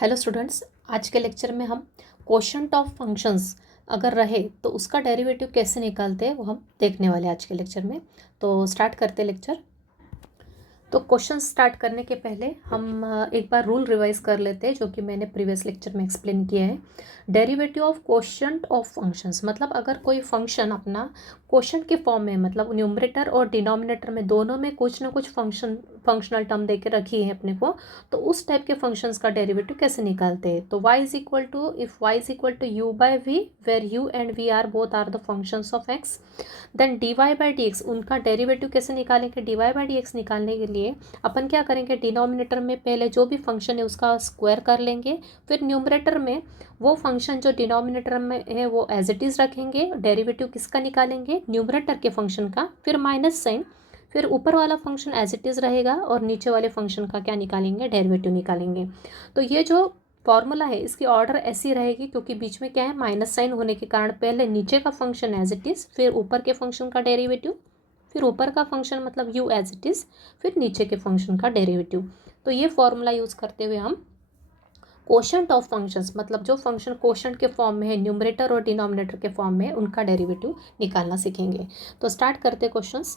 Hello students, आज के lecture में हम क्वोशंट ऑफ फंक्शंस अगर रहे तो उसका डेरिवेटिव कैसे निकालते हैं वो हम देखने वाले हैं आज के लेक्चर में। तो स्टार्ट करते हैं लेक्चर। तो क्वेश्चन स्टार्ट करने के पहले हम एक बार रूल रिवाइज कर लेते हैं जो कि मैंने प्रीवियस लेक्चर में एक्सप्लेन किया है। Derivative of quotient of functions मतलब अगर कोई फंक्शन अपना क्वोशंट के फॉर्म में मतलब न्यूमरेटर और डिनोमिनेटर में दोनों में कुछ ना कुछ फंक्शनल टर्म दे के रखी है अपने को, तो उस टाइप के फंक्शंस का डेरिवेटिव कैसे निकालते हैं। तो y is equal to if y is equal to u bye v where u and v are both are the functions of x, then dy by dx उनका डेरिवेटिव कैसे निकालेंगे। dy by dx निकालने के लिए अपन क्या करेंगे, denominator में पहले जो भी फंक्शन है उसका स्क्वायर कर लेंगे, फिर न्यूमरेटर में वो फंक्शन जो डिनोमिनेटर में है वो एज इट इज़ रखेंगे। डेरिवेटिव किसका निकालेंगे, न्यूमरेटर के फंक्शन का, फिर माइनस साइन, फिर ऊपर वाला फंक्शन एज इट इज़ रहेगा और नीचे वाले फंक्शन का क्या निकालेंगे, डेरिवेटिव निकालेंगे। तो ये जो फॉर्मूला है इसकी ऑर्डर ऐसी रहेगी क्योंकि बीच में क्या है, माइनस साइन होने के कारण पहले नीचे का फंक्शन एज इट इज़, फिर ऊपर के फंक्शन का डेरिवेटिव, फिर ऊपर का फंक्शन मतलब u एज इट इज़, फिर नीचे के फंक्शन का डेरिवेटिव। तो ये फॉर्मूला यूज़ करते हुए हम क्वोशंट ऑफ फंक्शंस मतलब जो फंक्शन क्वोशंट के फॉर्म में है, न्यूमरेटर और डिनोमिनेटर के फॉर्म में है, उनका डेरिवेटिव निकालना सीखेंगे। तो स्टार्ट करते हैं questions.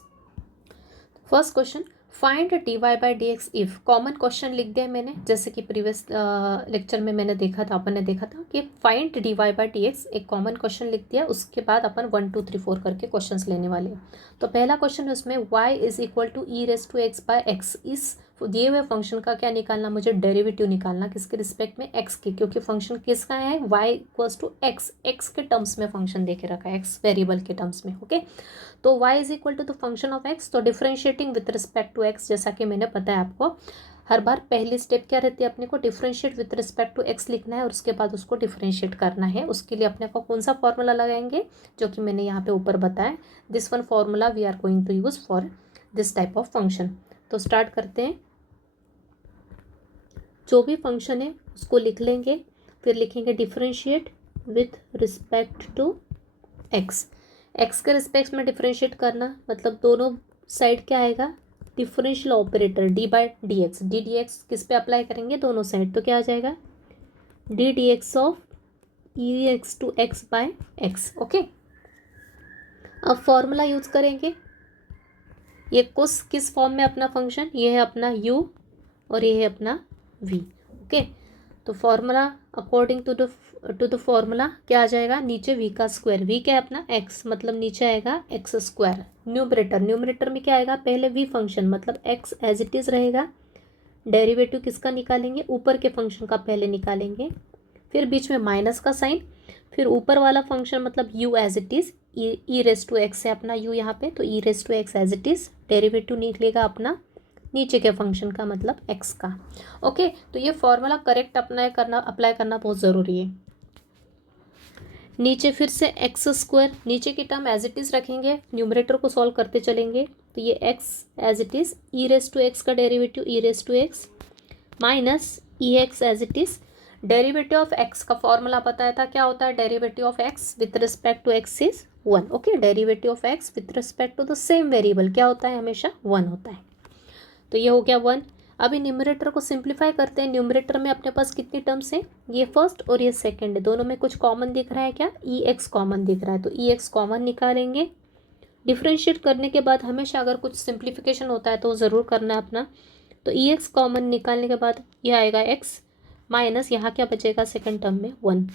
First question, find D Y by D X if. Common question लिख दिया मैंने, जैसे कि प्रीवियस लेक्चर में मैंने देखा था, अपन ने देखा था कि find D Y by D X, एक कॉमन क्वेश्चन लिख दिया, उसके बाद अपन 1 2 3 4 करके क्वेश्चंस लेने वाले हैं। तो पहला क्वेश्चन है उसमें y is equal to e raise to x by X, इस दिए हुए फंक्शन का क्या निकालना, मुझे डेरिवेटिव निकालना किसके रिस्पेक्ट में, x की, क्योंकि फंक्शन किसका है, y इक्वल्स टू x के टर्म्स में फंक्शन दे के रखा है, x वेरिएबल के टर्म्स में। ओके, तो y is equal to the function of x, तो differentiating with respect to x, जैसा कि मैंने बताया आपको हर बार पहली स्टेप क्या रहती है अपने को, differentiate with respect to x लिखना है और उसके बाद उसको डिफरेंशिएट करना है। उसके लिए अपने को कौन सा फॉर्मूला लगाएंगे, जो कि मैंने यहाँ पे ऊपर बताया, this one formula we are going to use for this type of function. तो स्टार्ट करते हैं। जो भी फंक्शन है उसको लिख लेंगे, फिर लिखेंगे differentiate with respect to x. X के रिस्पेक्ट में डिफरेंशिएट करना मतलब दोनों साइड क्या आएगा, differential operator d by D x. D d x किस पे अप्लाई करेंगे, दोनों साइड, तो क्या आ जाएगा d d x of e x two x by x. Okay, अब फॉर्मूला यूज करेंगे। ये किस फॉर्म में अपना फंक्शन, ये है अपना u और ये है अपना v। ओके, तो formula according to the formula क्या आ जाएगा, नीचे v का स्क्वायर, v क्या है अपना x, मतलब नीचे आएगा x स्क्वायर। न्यूमरेटर में क्या आएगा, पहले v फंक्शन मतलब x एज इट इज़ रहेगा, डेरिवेटिव किसका निकालेंगे, ऊपर के फंक्शन का पहले निकालेंगे, फिर बीच में माइनस का साइन, फिर ऊपर वाला फंक्शन मतलब u as it is, e raise to x है अपना u यहाँ पे, तो e raise to x as it is, derivative निकलेगा अपना नीचे के फंक्शन का मतलब x का। ओके, तो ये फॉर्मूला करेक्ट अप्लाई करना बहुत ज़रूरी है। नीचे फिर से एक्स स्क्वायर, नीचे की टर्म एज इट इज़ रखेंगे, न्यूमरेटर को सॉल्व करते चलेंगे, तो ये x as it is, e raise to x का derivative e raise to x minus e x as it is. Derivative of x का फॉर्मूला बताया था, क्या होता है, derivative of x with respect to x is 1। Okay, derivative of x with respect to the same variable क्या होता है, हमेशा 1 होता है। तो ये हो गया 1। अभी न्यूमरेटर को सिंप्लीफाई करते हैं। न्यूमरेटर में अपने पास कितनी टर्म्स हैं, ये फर्स्ट और ये सेकंड है, दोनों में कुछ कॉमन दिख रहा है, क्या ई एक्स कॉमन दिख रहा है, तो ई एक्स कॉमन निकालेंगे। डिफ्रेंशिएट करने के बाद हमेशा अगर कुछ सिंप्लीफिकेशन होता है तो ज़रूर करना है अपना, तो ई एक्स कॉमन निकालने के बाद ये आएगा एक्स माइनस, यहाँ क्या बचेगा सेकंड टर्म में 1,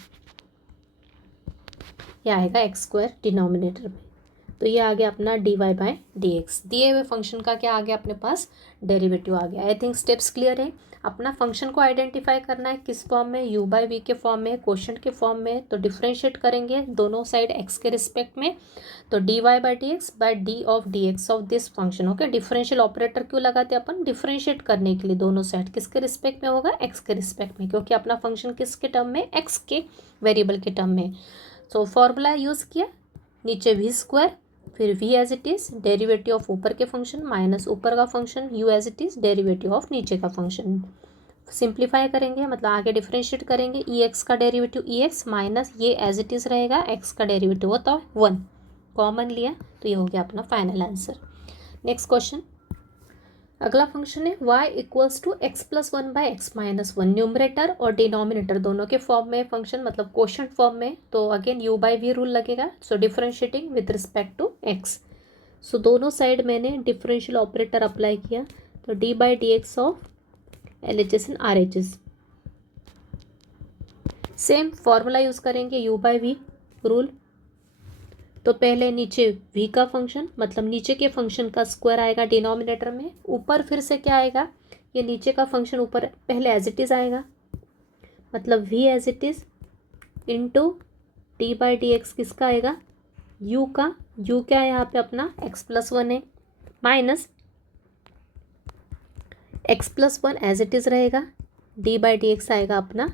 यह आएगा एक्स स्क्वायर डिनोमिनेटर में। तो ये आ गया अपना d Y by D x, दिए हुए फंक्शन का क्या आ गया अपने पास, डेरिवेटिव आ गया। आई थिंक स्टेप्स क्लियर है। अपना फंक्शन को आइडेंटिफाई करना है किस फॉर्म में, u बाई वी के फॉर्म में, क्वोशंट के फॉर्म में, तो डिफरेंशिएट करेंगे दोनों साइड x के रिस्पेक्ट में, तो d Y by D x by d of d x of this function. Okay, differential operator क्यों लगाते हैं अपन, डिफरेंशिएट करने के लिए, दोनों साइड किसके रिस्पेक्ट में होगा, x के रिस्पेक्ट में, क्योंकि अपना फंक्शन किसके टर्म में, x के वेरिएबल के टर्म में। सो फॉर्मूला यूज़ किया, नीचे v स्क्वायर, फिर v as it is, derivative of ऊपर के फंक्शन माइनस ऊपर का function u as it is, derivative of नीचे का फंक्शन। सिंप्लीफाई करेंगे मतलब आगे डिफरेंशिएट करेंगे, ई एक्स का डेरिवेटिव ई एक्स माइनस ये एज इट इज़ रहेगा, x का डेरिवेटिव होता है 1, कॉमन लिया, तो ये हो गया अपना फाइनल आंसर। नेक्स्ट क्वेश्चन, अगला फंक्शन है y equals to x plus one by x minus one. Numerator और डिनोमिनेटर दोनों के फॉर्म में फंक्शन, मतलब क्वोशंट फॉर्म में, तो again u by v rule लगेगा। So differentiating with respect to x। So दोनों साइड मैंने डिफरेंशियल ऑपरेटर अप्लाई किया, तो d by D x of L H S and R H S. Same formula use करेंगे u by v rule. तो पहले नीचे v का function, मतलब नीचे के फंक्शन का स्क्वायर आएगा डिनोमिनेटर में, ऊपर फिर से क्या आएगा, ये नीचे का फंक्शन ऊपर पहले एज इट इज़ आएगा, मतलब v as it is into d by D x किसका आएगा, u का। u क्या है यहाँ पे अपना x प्लस वन है, minus x plus one as it is रहेगा, डी बाई डी एक्स आएगा अपना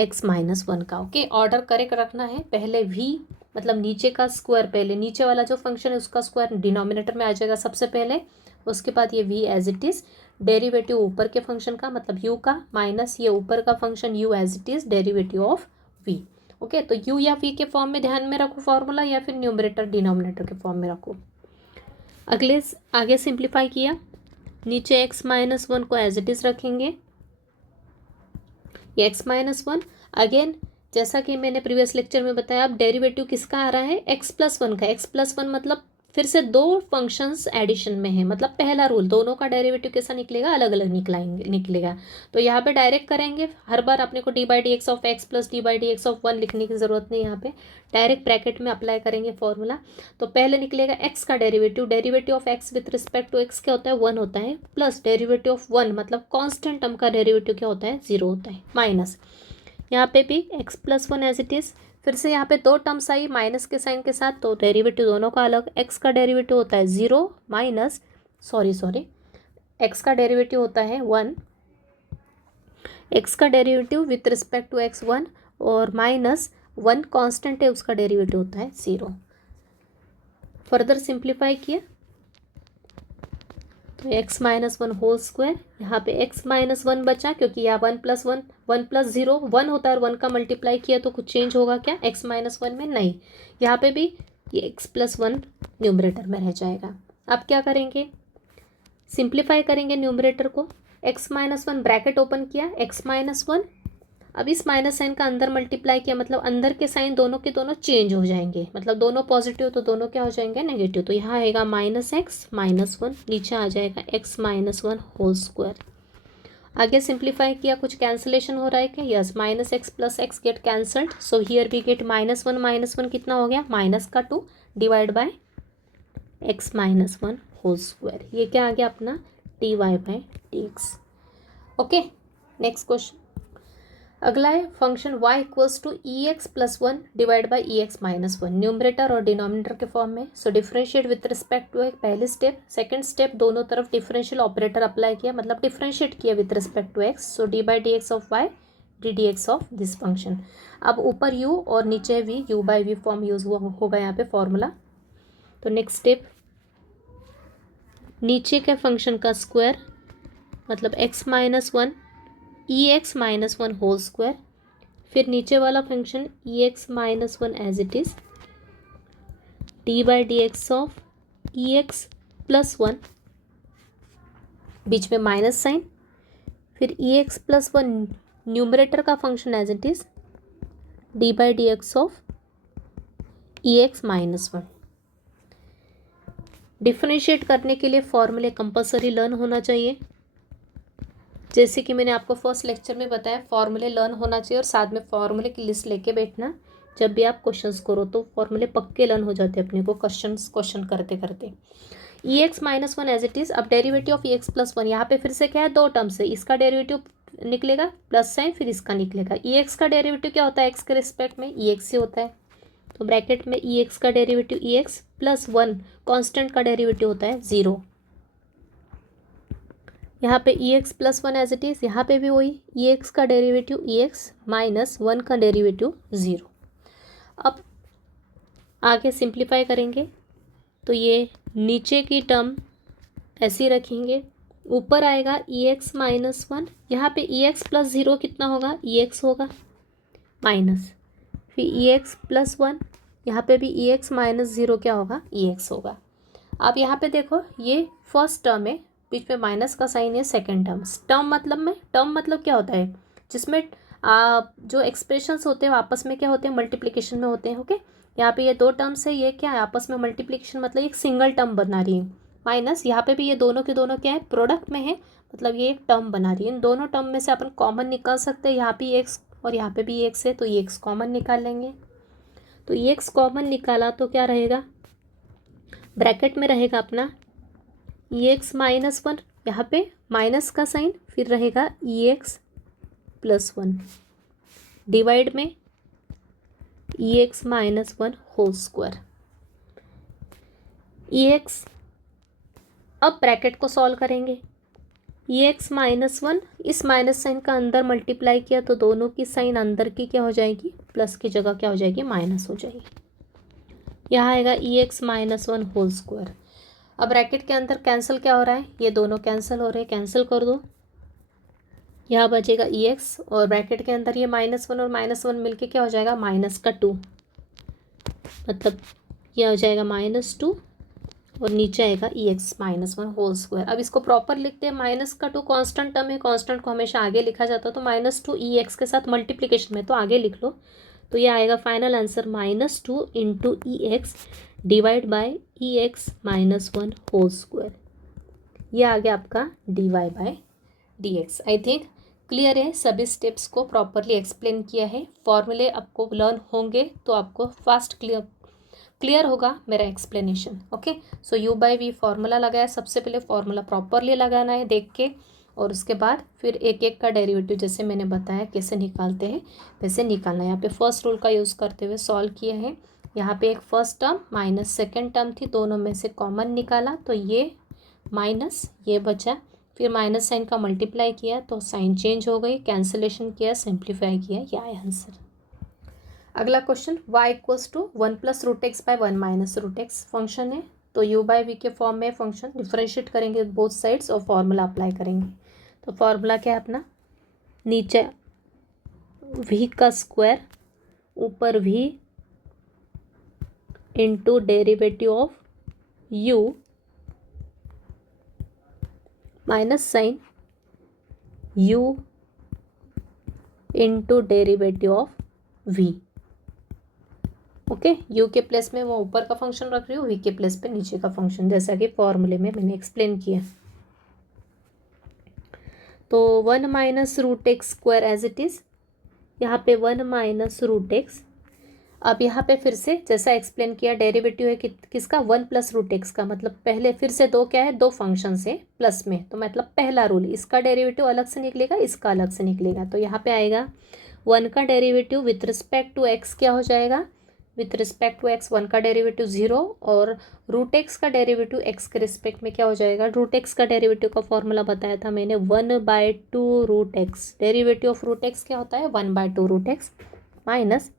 x माइनस वन का। ओके, ऑर्डर करेक्ट रखना है। पहले v मतलब नीचे का स्क्वायर, पहले नीचे वाला जो फंक्शन है उसका स्क्वायर डिनोमिनेटर में आ जाएगा सबसे पहले, उसके बाद ये v as it is derivative ऊपर के फंक्शन का, मतलब u का, माइनस ये ऊपर का function u as it is derivative of v। Okay, तो u या v के फॉर्म में ध्यान में रखो फॉर्मूला, या फिर न्यूमरेटर डिनोमिनेटर के फॉर्म में रखो। अगले आगे सिंप्लीफाई किया, नीचे x माइनस वन को एज इट इज़ रखेंगे, ये x माइनस वन। अगेन जैसा कि मैंने प्रीवियस लेक्चर में बताया, अब डेरिवेटिव किसका आ रहा है, x प्लस वन का। x प्लस वन मतलब फिर से दो फंक्शंस एडिशन में है, मतलब पहला रूल, दोनों का डेरिवेटिव कैसा निकलेगा, अलग अलग निकलेगा। तो यहाँ पे डायरेक्ट करेंगे, हर बार अपने को d by D x of x plus d by D x of one लिखने की ज़रूरत नहीं, यहाँ पे डायरेक्ट ब्रैकेट में अप्लाई करेंगे फॉर्मूला। तो पहले निकलेगा x का derivative, derivative of x with respect to x क्या होता है, वन होता है, प्लस डेरिवेटिव ऑफ वन मतलब कॉन्स्टेंट टर्म का डेरिवेटिव क्या होता है, जीरो होता है, माइनस यहाँ पे भी x plus one as it is. फिर से यहाँ पे दो टर्म्स आई माइनस के साइन के साथ, तो डेरिवेटिव दोनों का अलग। x का डेरिवेटिव होता है ज़ीरो, माइनस सॉरी x का डेरिवेटिव होता है वन, x का derivative with respect to x one, और माइनस वन कांस्टेंट है उसका डेरिवेटिव होता है ज़ीरो। फर्दर सिंप्लीफाई किया तो x minus one whole square, यहाँ पे x माइनस वन बचा, क्योंकि यहाँ one plus one, one plus zero one होता है, और वन का मल्टीप्लाई किया तो कुछ चेंज होगा क्या x माइनस वन में, नहीं। यहाँ पे भी ये x प्लस वन न्यूमरेटर में रह जाएगा। अब क्या करेंगे, सिंप्लीफाई करेंगे न्यूमरेटर को। x minus one bracket open किया, x माइनस वन, अब इस माइनस साइन का अंदर मल्टीप्लाई किया, मतलब अंदर के साइन दोनों के दोनों चेंज हो जाएंगे, मतलब दोनों पॉजिटिव तो दोनों क्या हो जाएंगे, नेगेटिव। तो यहाँ आएगा माइनस एक्स माइनस वन, नीचे आ जाएगा x minus one whole square. आगे सिंप्लीफाई किया, कुछ कैंसिलेशन हो रहा है क्या, yes, minus x plus x get cancelled, so here we get minus one कितना हो गया, माइनस का two divide by x minus one whole square. ये क्या आ गया अपना d Y by D x. Okay, next question. अगला है function y equals to e x plus one divide by e x minus one, numerator और denominator के form में। So differentiate with respect to एक पहले स्टेप, सेकंड स्टेप दोनों तरफ differential operator apply किया, मतलब डिफरेंशिएट किया with respect to x। So d by D x of y d d x of this function. अब ऊपर u और नीचे v, u बाई v फॉर्म यूज होगा यहाँ पे फॉर्मूला। तो नेक्स्ट स्टेप, नीचे के फंक्शन का स्क्वायर मतलब x minus one e x minus one whole square, फिर नीचे वाला function e x minus one as it is, d by D x of e x plus one, बीच में माइनस साइन, फिर e x plus one numerator का function as it is, d by D x of e x minus one. Differentiate करने के लिए फॉर्मूले compulsory learn होना चाहिए, जैसे कि मैंने आपको फर्स्ट लेक्चर में बताया, फॉर्मूले लर्न होना चाहिए, और साथ में फॉर्मूले की लिस्ट लेके बैठना। जब भी आप क्वेश्चंस करो तो फॉर्मूले पक्के लर्न हो जाते हैं अपने को क्वेश्चन करते करते। E x minus one as it is, अब derivative of e x plus one, यहाँ पे फिर से क्या है, दो टर्म्स है, इसका डेरिवेटिव निकलेगा प्लस साइन, फिर इसका निकलेगा। ई एक्स का डेरिवेटिव क्या होता है एक्स के रिस्पेक्ट में, ई एक्स से होता है, तो ब्रैकेट में ई एक्स का derivative e x plus one, constant का डेरिवेटिव होता है ज़ीरो। यहाँ पे e x plus one as it is, यहाँ पे भी वही ई एक्स का derivative e x minus one का डेरिवेटिव ज़ीरो। अब आगे सिंप्लीफाई करेंगे तो ये नीचे की टर्म ऐसी रखेंगे, ऊपर आएगा ई एक्स माइनस वन, यहाँ पे ई एक्स प्लस ज़ीरो कितना होगा, ई एक्स होगा, माइनस फिर ई एक्स प्लस वन, यहाँ पे भी ई एक्स माइनस ज़ीरो क्या होगा, ई एक्स होगा। अब यहाँ पे देखो ये फर्स्ट टर्म है, बीच में माइनस का साइन है सेकेंड टर्म। टर्म मतलब क्या होता है, जिसमें जो एक्सप्रेशंस होते हैं आपस में क्या होते हैं, मल्टीप्लिकेशन में होते हैं। ओके, यहाँ पे ये दो टर्म्स है, ये क्या है आपस में मल्टीप्लिकेशन, मतलब एक सिंगल टर्म बना रही है। माइनस यहाँ पे भी ये दोनों के दोनों क्या है, प्रोडक्ट में है, मतलब ये एक टर्म बना रही है। इन दोनों टर्म में से अपन कॉमन निकाल सकते हैं, यहाँ भी एक्स और यहाँ पे भी एक्स है, तो ये एक्स कॉमन निकाल लेंगे। तो ये एक्स कॉमन निकाला तो क्या रहेगा, ब्रैकेट में रहेगा अपना ई एक्स माइनस वन, यहाँ पे माइनस का साइन, फिर रहेगा e x plus one, divide में e x minus one whole square. E x, अब ब्रैकेट को सॉल्व करेंगे, ई एक्स माइनस वन, इस माइनस साइन का अंदर मल्टीप्लाई किया तो दोनों की साइन अंदर की क्या हो जाएगी, प्लस की जगह क्या हो जाएगी, माइनस हो जाएगी। यहाँ आएगा e x minus one whole square. अब ब्रैकेट के अंदर कैंसिल क्या हो रहा है, ये दोनों कैंसिल हो रहे हैं, कैंसिल कर दो, यहाँ बचेगा ई एक्स और ब्रैकेट के अंदर ये माइनस वन और माइनस वन मिलके क्या हो जाएगा, माइनस का टू, मतलब ये हो जाएगा माइनस टू और नीचे आएगा e x minus one whole square. अब इसको प्रॉपर लिखते हैं, माइनस का टू कांस्टेंट टर्म है, कांस्टेंट को हमेशा आगे लिखा जाता है, तो माइनस टू ई एक्स के साथ मल्टीप्लिकेशन में तो आगे लिख लो, तो ये आएगा final answer minus two into e x divide by e x minus one whole square. ये आ गया आपका d Y by D x. I think clear है, सभी स्टेप्स को प्रॉपरली एक्सप्लेन किया है, फॉर्मूले आपको लर्न होंगे तो आपको फास्ट क्लियर होगा मेरा explanation. Okay, so u by v formula लगाया, सबसे पहले फार्मूला प्रॉपरली लगाना है देख के, और उसके बाद फिर एक एक का डेरिवेटिव जैसे मैंने बताया कैसे निकालते हैं वैसे निकालना है। यहाँ पे फर्स्ट रूल का यूज़ करते हुए सॉल्व किया है। यहाँ पे एक first term minus second term थी, दोनों में से कॉमन निकाला तो ये माइनस ये बचा, फिर माइनस साइन का मल्टीप्लाई किया तो साइन चेंज हो गई, कैंसिलेशन किया, सिंप्लीफाई किया, ये आया आंसर। अगला question, y equals to one plus root x by one minus root x function है, तो u बाई वी के फॉर्म में फंक्शन डिफ्रेंशिएट करेंगे बोथ साइड्स और फॉर्मूला अप्लाई करेंगे। तो फॉर्मूला क्या है अपना, नीचे v का स्क्वायर ऊपर v into derivative of u minus sign u into derivative of v। Okay, u के प्लेस में वो ऊपर का फंक्शन रख रही हूँ, v के प्लेस पे नीचे का फंक्शन, जैसा कि फॉर्मूले में मैंने एक्सप्लेन किया। तो one minus root x square as it is, यहाँ पे वन माइनस रूट एक्स। अब यहाँ पे फिर से जैसा एक्सप्लेन किया, डेरिवेटिव है किसका, वन प्लस रूट एक्स का, मतलब पहले फिर से दो क्या है, दो फंक्शन से प्लस में, तो मतलब पहला रूल, इसका डेरिवेटिव अलग से निकलेगा, इसका अलग से निकलेगा। तो यहाँ पे आएगा वन का derivative with respect to x क्या हो जाएगा, with respect to x one का डेरिवेटिव जीरो, और रूट एक्स का डेरिवेटिव एक्स के रिस्पेक्ट में क्या हो जाएगा, रूट एक्स का डेरिवेटिव का फॉर्मूला बताया था मैंने, one by two root x, derivative of root x क्या होता है, one by two root x minus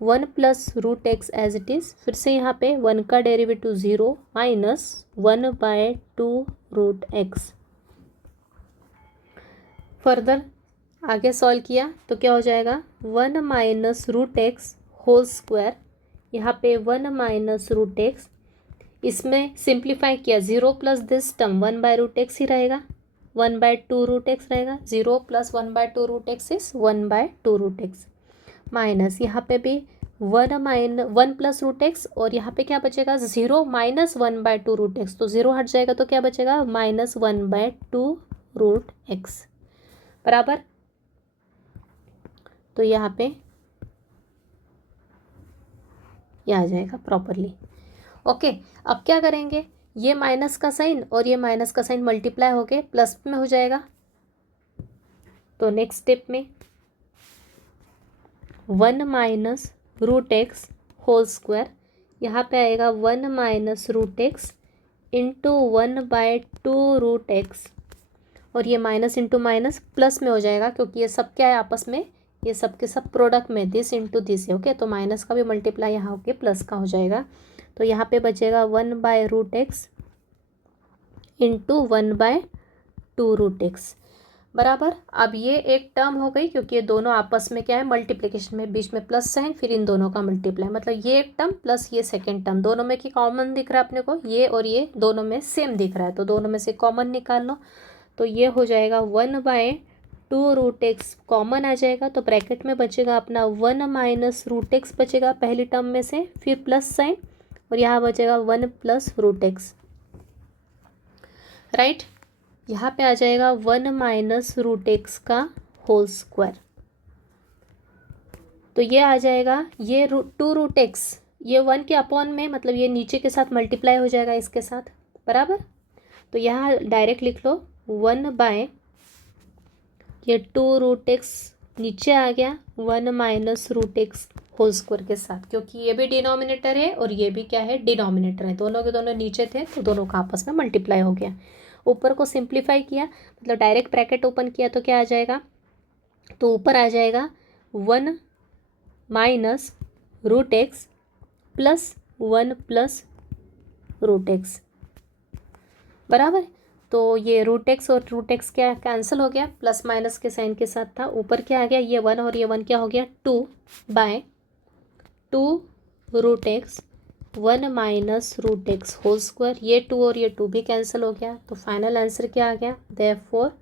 one plus root x as it is, फिर से यहाँ पे वन का derivative zero minus one by two root x. Further आगे solve किया तो क्या हो जाएगा, one minus root x whole square, यहाँ पे वन माइनस रूट एक्स, इसमें सिंप्लीफाई किया, zero plus this term one by root x ही रहेगा, one by two root x रहेगा, zero plus one by two root x is one by two root x, minus यहाँ पे भी one plus root x, और यहाँ पे क्या बचेगा, zero minus one by two root x, तो ज़ीरो हट जाएगा तो क्या बचेगा, minus one by two root x बराबर। तो यहाँ पे ये आ जाएगा प्रॉपरली। ओके, अब क्या करेंगे, ये माइनस का साइन और ये माइनस का साइन मल्टीप्लाई होके प्लस में हो जाएगा, तो नेक्स्ट स्टेप में one minus root x whole square, यहाँ पे आएगा one minus root x into one by two root x, और ये माइनस इंटू माइनस प्लस में हो जाएगा, क्योंकि ये सब क्या है आपस में, ये सब के सब प्रोडक्ट में दिस इंटू दिस है। ओके, तो माइनस का भी मल्टीप्लाई यहाँ होके प्लस का हो जाएगा, तो यहाँ पे बचेगा one by root x into one by two root x. बराबर। अब ये एक टर्म हो गई क्योंकि ये दोनों आपस में क्या है, मल्टीप्लिकेशन में, बीच में प्लस साइन, फिर इन दोनों का मल्टीप्लाई, मतलब ये एक टर्म प्लस ये सेकेंड टर्म, दोनों में की कॉमन दिख रहा है अपने को, ये और ये दोनों में सेम दिख रहा है, तो दोनों में से कॉमन निकाल लो। तो ये हो जाएगा 1/2 √x कॉमन आ जाएगा, तो ब्रैकेट में बचेगा अपना 1 माइनस √x बचेगा पहली टर्म में से, फिर प्लस साइन, और यहाँ बचेगा 1 प्लस √x, राइट। यहाँ पे आ जाएगा 1 माइनस √x का होल स्क्वायर, तो ये आ जाएगा ये 2 √x, ये 1 के अपॉन में, मतलब ये नीचे के साथ मल्टीप्लाई हो जाएगा इसके साथ, बराबर। तो यहाँ डायरेक्ट लिख लो 1 बाय ये 2 √x नीचे आ गया 1 माइनस √x होल स्क्वायर के साथ, क्योंकि ये भी डिनोमिनेटर है और ये भी क्या है, डिनोमिनेटर है, दोनों के दोनों नीचे थे तो दोनों का आपस में मल्टीप्लाई हो गया। ऊपर को सिंप्लीफाई किया, मतलब डायरेक्ट ब्रैकेट ओपन किया तो क्या आ जाएगा, तो ऊपर आ जाएगा 1 minus √x plus 1 plus √x, बराबर। तो ये √x और √x क्या कैंसिल हो गया, प्लस माइनस के साइन के साथ था, ऊपर क्या आ गया, ये 1 और ये 1 क्या हो गया, 2/2 √x 1 minus √x whole square, ये 2 और ये 2 भी कैंसिल हो गया, तो फाइनल आंसर क्या आ गया, देयरफॉर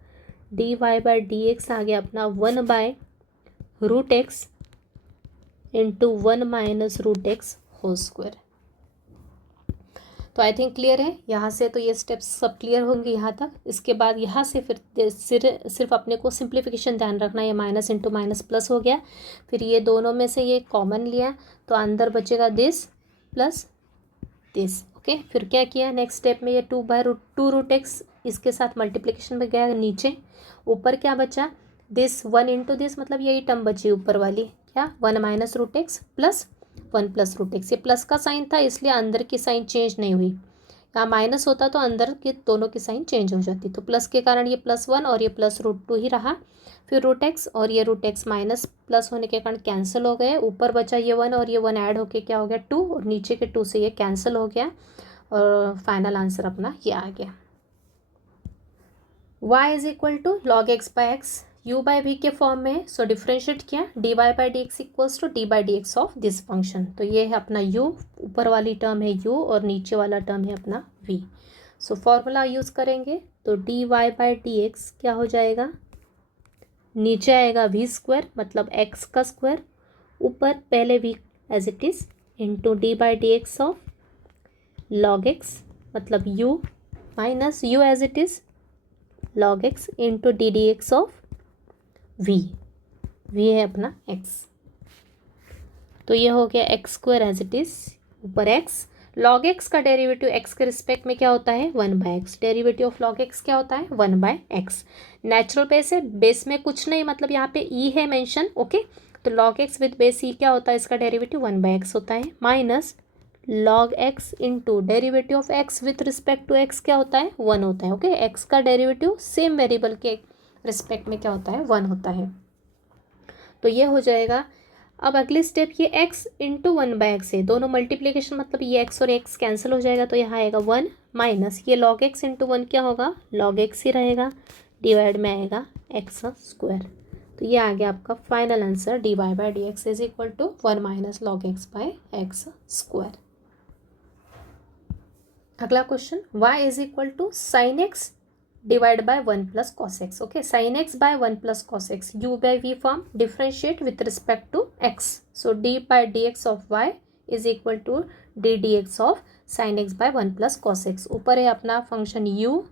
dy/dx आ गया अपना 1/√x into 1 minus √x whole square. तो आई थिंक क्लियर है यहाँ से, तो ये स्टेप्स सब क्लियर होंगे यहाँ तक। इसके बाद यहाँ से फिर सिर्फ अपने को सिंप्लीफिकेशन ध्यान रखना, ये माइनस इंटू माइनस प्लस हो गया, फिर ये दोनों में से ये कॉमन लिया तो अंदर बचेगा दिस प्लस दिस, ओके। फिर क्या किया नेक्स्ट स्टेप में, ये 2/2 इसके साथ मल्टीप्लिकेशन में गया नीचे, ऊपर क्या बचा, दिस 1 इंटू दिस, मतलब यही टर्म बची ऊपर वाली, क्या 1 minus √x plus 1 plus √x, ये प्लस का साइन था इसलिए अंदर की साइन चेंज नहीं हुई, यहाँ माइनस होता तो अंदर के दोनों की साइन चेंज हो जाती, तो प्लस के कारण ये +1 और ये प्लस √2 ही रहा, फिर √x और ये √x माइनस प्लस होने के कारण कैंसिल हो गए, ऊपर बचा ये 1 और ये 1 ऐड होके क्या हो गया 2, और नीचे के 2 से ये कैंसिल हो गया, और फाइनल आंसर अपना ये आ गया। y is equal to log x by x, u bye v के फॉर्म में है, सो डिफ्रेंशिएट किया, dy/dx equals to d/dx of this function, तो ये है अपना u, ऊपर वाली टर्म है u और नीचे वाला टर्म है अपना v, सो फॉर्मूला यूज़ करेंगे तो dy/dx क्या हो जाएगा, नीचे आएगा v² मतलब x का स्क्वायर, ऊपर पहले v as it is into d/dx of log x मतलब u minus u as it is log x into ddx of v, v है अपना x, तो ये हो गया x² एज इट इज़, ऊपर x, log x का डेरिवेटिव x के रिस्पेक्ट में क्या होता है 1/x, derivative of log x क्या होता है 1/x, नेचुरल बेस है, बेस में कुछ नहीं, मतलब यहाँ पे e है मेंशन, ओके, तो log x with base e क्या होता है, इसका डेरिवेटिव 1/x होता है, minus log x into derivative of x with respect to x क्या होता है 1 होता है, ओके, x का डेरिवेटिव सेम वेरिएबल के रिस्पेक्ट में क्या होता है 1 होता है, तो ये हो जाएगा। अब अगली स्टेप ये x इंटू 1/x है, दोनों मल्टीप्लीकेशन मतलब ये x और x कैंसिल हो जाएगा, तो यहाँ आएगा 1 माइनस ये log x इंटू 1 क्या होगा log x ही रहेगा, डिवाइड में आएगा x², तो ये आ गया आपका final answer dy/dx is equal to 1 minus log x/x²। अगला question, y is equal to sin x divide by 1 plus cos x, okay, sin x by 1 plus cos x, u bye v form, differentiate with respect to x, so d/dx of y is equal to ddx of sin x by 1 plus cos x, ऊपर है अपना function u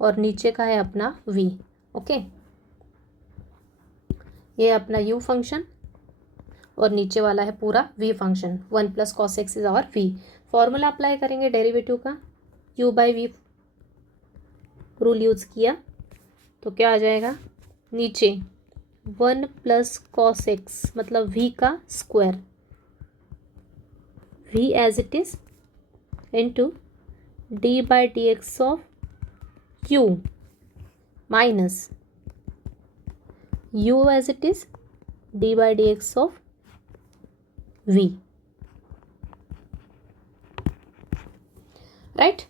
और नीचे का है अपना v, okay, ये अपना u फंक्शन और नीचे वाला है पूरा v function, 1 plus cos x is और v, फॉर्मूला अप्लाई करेंगे डेरिवेटिव का, u by v rule use किया तो क्या आ जाएगा, नीचे 1 प्लस cos x मतलब v का square, v as it is into d/dx of u minus u as it is d/dx of v, right,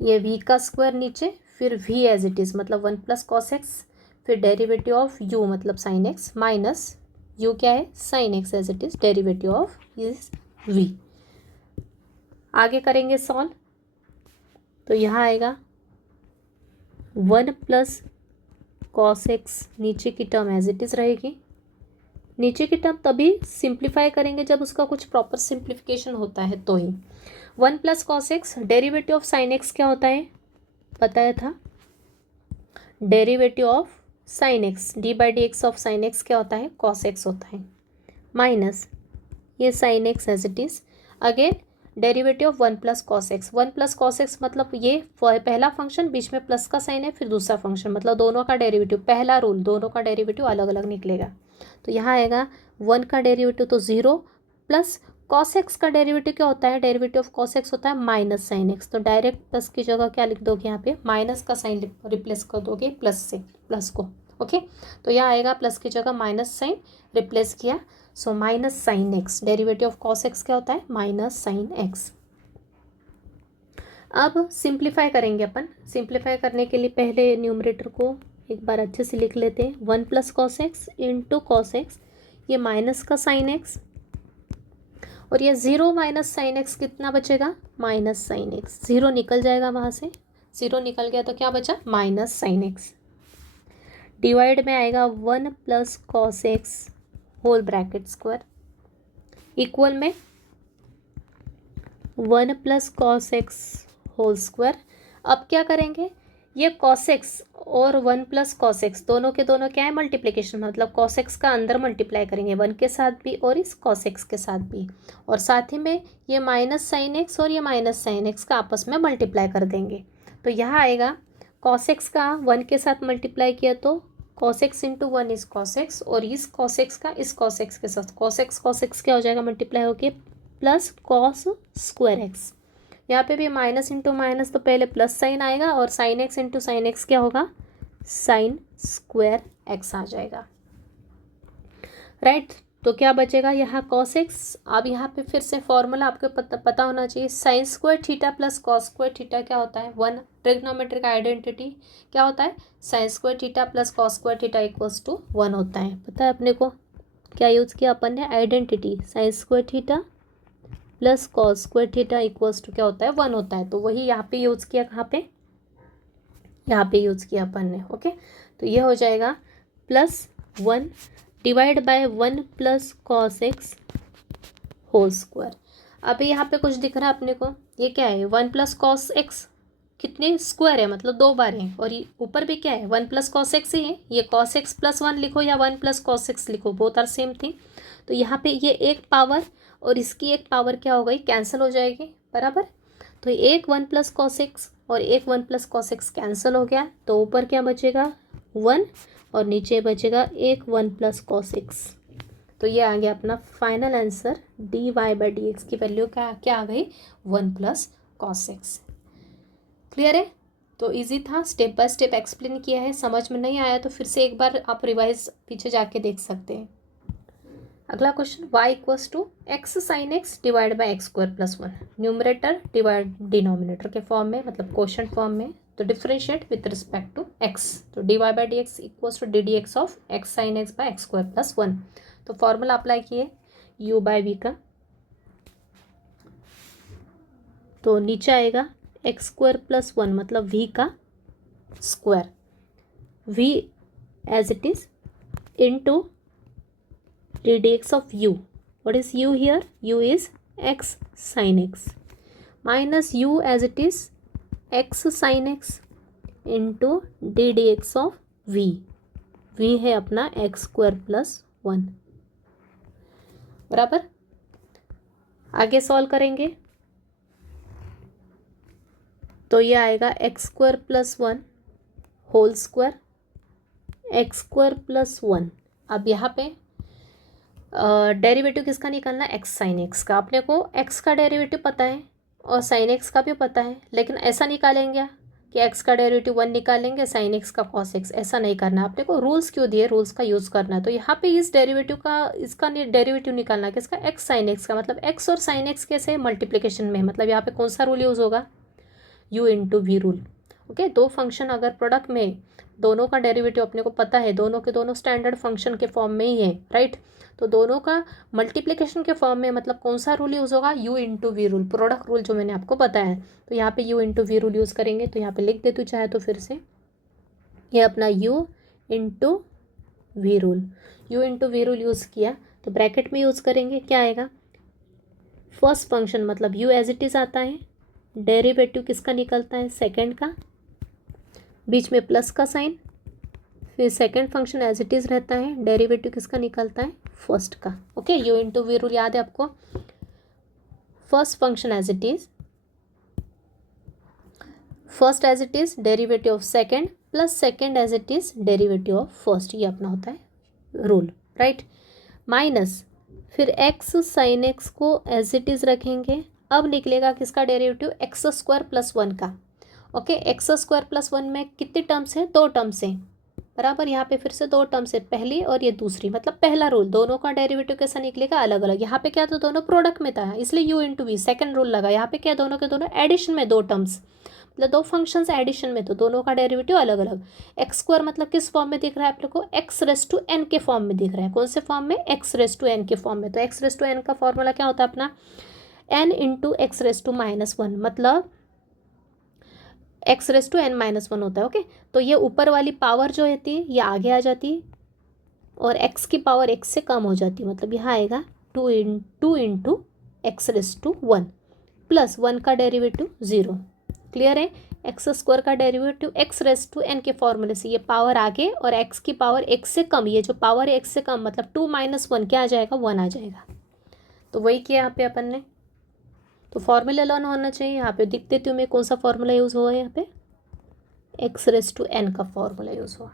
ये v का स्क्वायर नीचे फिर v एज इट इज़ मतलब 1 प्लस कॉस एक्स, फिर derivative of u मतलब sine x minus u क्या है sine x as it is, derivative of is v। आगे करेंगे सॉल्व, तो यहाँ आएगा 1 प्लस कॉस एक्स, नीचे की टर्म एज इट इज़ रहेगी। नीचे की टर्म तभी सिंप्लीफाई करेंगे जब उसका कुछ प्रॉपर सिंप्लीफिकेशन होता है तो ही। 1 plus cos x, derivative of sine x क्या होता है बताया था, derivative of sine x d by D x of sine x क्या होता है कॉस एक्स होता है, माइनस ये sine x as it is, again derivative of 1 plus cos x. 1 plus cos x मतलब ये पहला फंक्शन, बीच में प्लस का साइन है, फिर दूसरा फंक्शन, मतलब दोनों का डेरिवेटिव, पहला रूल दोनों का डेरिवेटिव अलग अलग निकलेगा। तो यहाँ आएगा 1 का डेरिवेटिव तो 0 प्लस कॉस एक्स का डेरिवेटिव क्या होता है, डेरिवेटिव ऑफ कॉस एक्स होता है माइनस साइन एक्स। तो डायरेक्ट प्लस की जगह क्या लिख दोगे, यहाँ पे माइनस का साइन रिप्लेस कर दोगे प्लस से, प्लस को। ओके, तो यहाँ आएगा प्लस की जगह माइनस साइन रिप्लेस किया, so minus sine x, derivative of cos x क्या होता है माइनस साइन एक्स। अब सिंप्लीफाई करेंगे अपन। सिंप्लीफाई करने के लिए पहले न्यूमरेटर को एक बार अच्छे से लिख लेते हैं, 1 plus cos x into cos x, ये माइनस का साइन एक्स, और ये 0 माइनस साइन एक्स कितना बचेगा माइनस साइन एक्स, 0 निकल जाएगा वहाँ से, 0 निकल गया तो क्या बचा माइनस साइन एक्स, डिवाइड में आएगा 1 plus cos x whole bracket square equal में 1 plus cos x whole square. अब क्या करेंगे, ये कॉस एक्स और 1 प्लस कॉस एक्स दोनों के दोनों क्या है मल्टीप्लिकेशन, मतलब कॉस एक्स का अंदर मल्टीप्लाई करेंगे 1 के साथ भी और इस कॉस एक्स के साथ भी, और साथ ही में ये माइनस साइन एक्स और ये माइनस साइन एक्स का आपस में मल्टीप्लाई कर देंगे। तो यहाँ आएगा कॉस एक्स का 1 के साथ मल्टीप्लाई किया तो cos x into 1 is cos x, और इस कॉस एक्स का इस कॉस एक्स के साथ कॉस एक्स क्या हो जाएगा मल्टीप्लाई होके प्लस कॉस स्क्वायर एक्स। यहाँ पे भी माइनस इंटू माइनस तो पहले प्लस साइन आएगा, और sine x into sine x क्या होगा साइन स्क्वायर एक्स आ जाएगा, राइट। तो क्या बचेगा यहाँ कॉस एक्स। अब यहाँ पे फिर से फॉर्मूला आपको पता होना चाहिए, sine square theta plus cos square theta क्या होता है 1, ट्रिग्नोमेट्रिक आइडेंटिटी क्या होता है sine square theta plus cos square theta equals to 1 होता है। पता है अपने को क्या यूज़ किया अपन ने, identity sine square theta plus cos square theta equals to क्या होता है 1 होता है, तो वही यहाँ पे यूज़ किया, कहाँ पे यहाँ पे यूज़ किया अपन ने। ओके, तो ये हो जाएगा +1 divide by 1 plus cos x whole square. अभी यहाँ पे कुछ दिख रहा है अपने को, ये क्या है 1 प्लस कॉस एक्स कितने स्क्वायर है मतलब 2 बार है, और ये ऊपर भी क्या है 1 प्लस कॉस एक्स ही है, ये कॉस एक्स प्लस 1 लिखो या 1 प्लस कॉस एक्स लिखो, बोथ आर सेम थिंग। तो यहाँ पे ये एक पावर और इसकी एक पावर क्या हो गई कैंसिल हो जाएगी, बराबर। तो एक 1 प्लस कॉस एक्स और एक 1 प्लस कॉस एक्स कैंसिल हो गया, तो ऊपर क्या बचेगा 1 और नीचे बचेगा एक 1 प्लस कॉस एक्स। तो ये आ गया अपना final answer, d Y by D x की वैल्यू क्या आ गई 1 प्लस कॉस एक्स। क्लियर है। तो इजी था, स्टेप बाय स्टेप एक्सप्लेन किया है, समझ में नहीं आया तो फिर से एक बार आप रिवाइज पीछे जाके देख सकते हैं। अगला question, y equals to x sine x divide by x square plus 1, numerator divide denominator के फॉर्म में, मतलब क्वेश्चन फॉर्म में, तो differentiate with respect to x, तो d Y by D x equals to d d x of x sine x by x square plus 1। तो formula apply किए u by v का, तो नीचे आएगा एक्स स्क्वायर प्लस 1 मतलब v का square, v as it is into d d x of u. What is u here? u is x sin x minus u as it is x sin x into D d x of v. v है अपना x square plus 1, बराबर। आगे solve करेंगे तो ये आएगा x square plus 1 whole square x square plus 1। अब यहाँ पे डेरिवेटिव किसका निकालना है एक्स साइन एक्स का। अपने को एक्स का डेरिवेटिव पता है और साइन एक्स का भी पता है, लेकिन ऐसा निकालेंगे कि एक्स का डेरिवेटिव 1 निकालेंगे साइन एक्स का कॉस एक्स, ऐसा नहीं करना। अपने को रूल्स क्यों दिए, रूल्स का यूज़ करना है। तो यहाँ पे इस डेरिवेटिव का इसका डेरिवेटिव निकालना है किसका एक्स साइन एक्स का, मतलब एक्स और साइन एक्स कैसे मल्टीप्लिकेशन में, मतलब यहाँ पे कौन सा रूल यूज़ होगा u into v rule, okay, दो फंक्शन अगर प्रोडक्ट में दोनों का डेरिवेटिव अपने को पता है, दोनों के दोनों स्टैंडर्ड फंक्शन के फॉर्म में ही है, राइट, तो दोनों का मल्टीप्लिकेशन के फॉर्म में, मतलब कौन सा रूल यूज़ होगा, u into v rule, product rule जो मैंने आपको बताया है। तो यहाँ पे u into v rule use करेंगे। तो यहाँ पे लिख दे तू चाहे तो फिर से, ये अपना u into v rule, u into v rule use किया तो ब्रैकेट में यूज़ करेंगे, क्या आएगा, फर्स्ट फंक्शन मतलब यू एज इट इज़ आता है, डेरिवेटिव किसका निकलता है, सेकेंड का, बीच में प्लस का साइन, फिर second function as it is रहता है, डेरिवेटिव किसका निकलता है, फर्स्ट का। Okay, u into v rule याद है आपको, first function as it is, first as it is derivative of second plus second as it is derivative of first, ये अपना होता है रूल, राइट, माइनस फिर एक्स साइन एक्स को as it is रखेंगे। अब निकलेगा किसका derivative, x square plus one का। Okay, x square plus one में कितने टर्म्स हैं, दो टर्म्स हैं, बराबर, यहाँ पे फिर से दो टर्म्स है, पहली और ये दूसरी, मतलब पहला रूल, दोनों का डेरिवेटिव कैसा निकलेगा, अलग अलग। यहाँ पे क्या था, दोनों प्रोडक्ट में था, इसलिए u into v, second rule लगा। यहाँ पे क्या, दोनों के दोनों एडिशन में, दो टर्म्स मतलब दो फंक्शंस एडिशन में, तो दोनों का डेरिवेटिव अलग अलग। एक्स स्क्वायर मतलब किस फॉर्म में दिख रहा है आप लोग को, एक्स रेस टू एन के फॉर्म में दिख रहा है, कौन से फॉर्म में, एक्स रेस टू एन के फॉर्म में। तो एक्स रेस टू एन का फॉर्मूला क्या होता है अपना, n into x raise to minus one, मतलब x raise to n minus one होता है। ओके, तो ये ऊपर वाली पावर जो होती है ये आगे आ जाती और एक्स की पावर एक्स से कम हो जाती, मतलब यहाँ आएगा two into x raise to one plus one का डेरिवेटिव ज़ीरो। क्लियर है, एक्स स्क्वायर का derivative x raise to n के फॉर्मूले से, ये पावर आगे और एक्स की पावर एक्स से कम, ये जो पावर है एक्स से कम, मतलब टू माइनस वन क्या आ जाएगा, वन आ जाएगा। तो वही किया यहाँ पे अपन ने, तो फॉर्मूला लर्न होना चाहिए। यहाँ पे दिख देती हूँ मैं कौन सा फॉर्मूला यूज़ हुआ है, यहाँ पे एक्स रेस टू एन का फॉर्मूला यूज़ हुआ।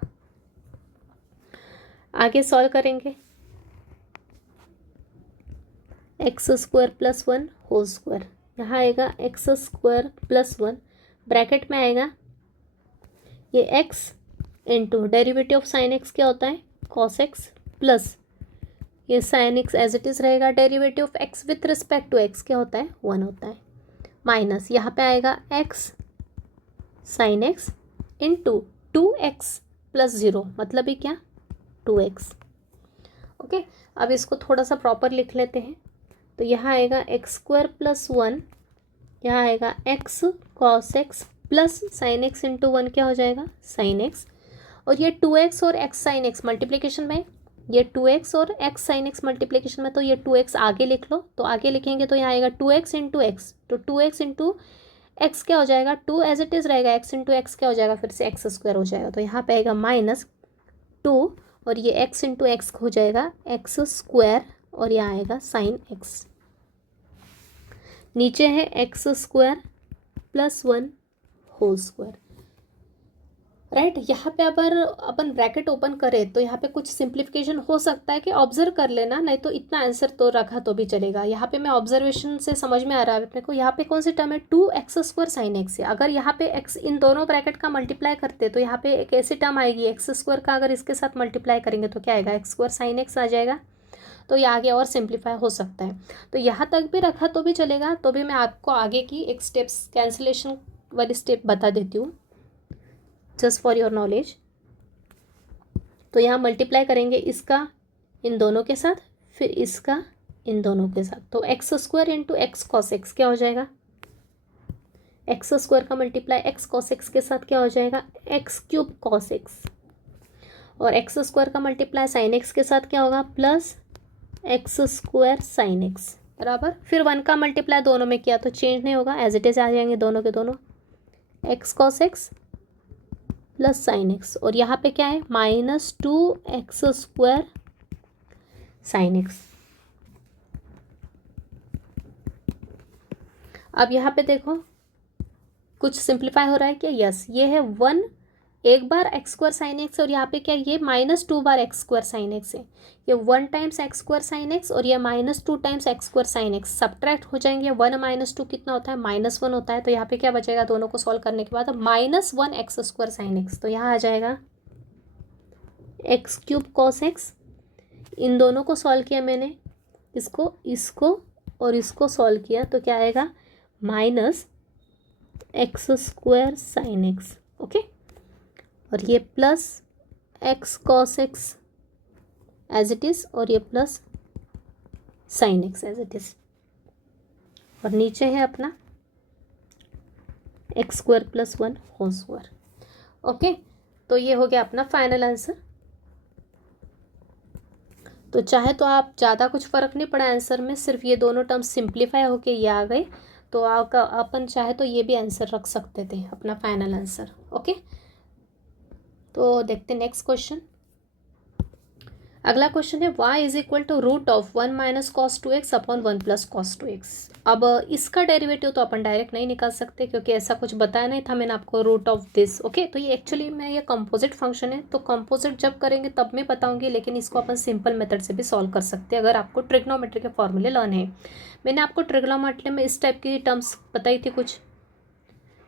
आगे सॉल्व करेंगे, x square plus one whole square, यहाँ आएगा x square plus one, bracket में आएगा ये x into derivative of sine x क्या होता है, कॉस एक्स, प्लस ये sine x as it is रहेगा, derivative of x with respect to x क्या होता है, वन होता है, माइनस यहाँ पे आएगा x sine x into two x plus zero, मतलब ये क्या, टू एक्स। ओके, अब इसको थोड़ा सा प्रॉपर लिख लेते हैं। तो यहाँ आएगा एक्स स्क्वायर प्लस वन, यहाँ आएगा x cos x plus sine x into one क्या हो जाएगा, साइन एक्स, और ये टू एक्स और एक्स साइन एक्स मल्टीप्लिकेशन में, ये टू एक्स और एक्स साइन एक्स मल्टीप्लिकेशन में, तो ये टू एक्स आगे लिख लो, तो आगे लिखेंगे तो यहाँ आएगा टू एक्स इंटू एक्स, तो टू एक्स इंटू एक्स क्या हो जाएगा, टू एज इट इज़ रहेगा, एक्स इंटू एक्स क्या हो जाएगा, फिर से एक्स स्क्वायर हो जाएगा, तो यहाँ पे आएगा माइनस टू और ये एक्स इंटू एक्स हो जाएगा एक्स स्क्वायर और यहाँ आएगा साइन एक्स, नीचे है x square plus one whole square, right. यहाँ पे अगर अपन ब्रैकेट ओपन करें तो यहाँ पे कुछ सिंप्लीफिकेशन हो सकता है कि ऑब्जर्व कर लेना, नहीं तो इतना आंसर तो रखा तो भी चलेगा। यहाँ पे मैं ऑब्जर्वेशन से समझ में आ रहा है अपने को, यहाँ पे कौन सी टर्म है, two x square sine x है। अगर यहाँ पे एक्स इन दोनों ब्रैकेट का मल्टीप्लाई करते तो यहाँ पे एक ऐसी टर्म आएगी एक्स स्क्वायर का, अगर इसके साथ मल्टीप्लाई करेंगे तो क्या आएगा, एक्स स्क्वायर साइन एक्स आ जाएगा। तो ये आगे और सिंप्लीफाई हो सकता है, तो यहाँ तक भी रखा तो भी चलेगा। तो भी मैं आपको आगे की एक स्टेप्स कैंसिलेशन वाली स्टेप बता देती हूँ जस्ट फॉर योर नॉलेज। तो यहाँ मल्टीप्लाई करेंगे इसका इन दोनों के साथ, फिर इसका इन दोनों के साथ, तो x square into x cos x क्या हो जाएगा, एक्स स्क्वायर का मल्टीप्लाई एक्स कॉस एक्स के साथ क्या हो जाएगा, एक्स क्यूब कॉस एक्स, और एक्स स्क्वायर का मल्टीप्लाई साइन एक्स के साथ क्या होगा, plus x square sine x बराबर। फिर वन का मल्टीप्लाई दोनों में किया तो चेंज नहीं होगा, एज इट इज आ जाएंगे दोनों के दोनों, x cos x plus sine x, और यहाँ पे क्या है minus two x square sine x. अब यहाँ पे देखो कुछ सिंप्लीफाई हो रहा है क्या, यस, ये है वन एक बार एक्स स्क्वायर साइन एक्स, और यहाँ पे क्या ये माइनस टू बार एक्स स्क्वायर साइन एक्स है, ये one times x square sine x और ये minus two times x square sine x subtract हो जाएंगे, वन माइनस टू कितना होता है, माइनस वन होता है। तो यहाँ पे क्या बचेगा, दोनों को सॉल्व करने के बाद minus one x square sine x, तो यहाँ आ जाएगा एक्स क्यूब कॉस एक्स। इन दोनों को सॉल्व किया मैंने, इसको और इसको सॉल्व किया, तो क्या आएगा minus x square sine x okay. और ये plus x cos x as it is, और ये plus sine x as it is, और नीचे है अपना x square plus 1 whole square. Okay, तो ये हो गया अपना फाइनल आंसर। तो चाहे तो आप ज़्यादा कुछ फ़र्क नहीं पड़ा आंसर में, सिर्फ ये दोनों टर्म्स सिंप्लीफाई होके ये आ गए, तो आपका अपन चाहे तो ये भी आंसर रख सकते थे अपना फाइनल आंसर। ओके, तो देखते नेक्स्ट क्वेश्चन। अगला क्वेश्चन है y is equal to root of 1 minus cos 2x upon 1 plus cos 2x। अब इसका डेरिवेटिव तो अपन डायरेक्ट नहीं निकाल सकते क्योंकि ऐसा कुछ बताया नहीं था मैंने आपको रूट ऑफ दिस। ओके, तो ये एक्चुअली में ये कंपोजिट फंक्शन है, तो कंपोजिट जब करेंगे तब मैं बताऊंगी, लेकिन इसको अपन सिंपल मेथड से भी सॉल्व कर सकते हैं अगर आपको ट्रिग्नोमेट्री के फॉर्मूले लर्न है। मैंने आपको ट्रिग्नोमेट्री में इस टाइप की टर्म्स बताई थी कुछ,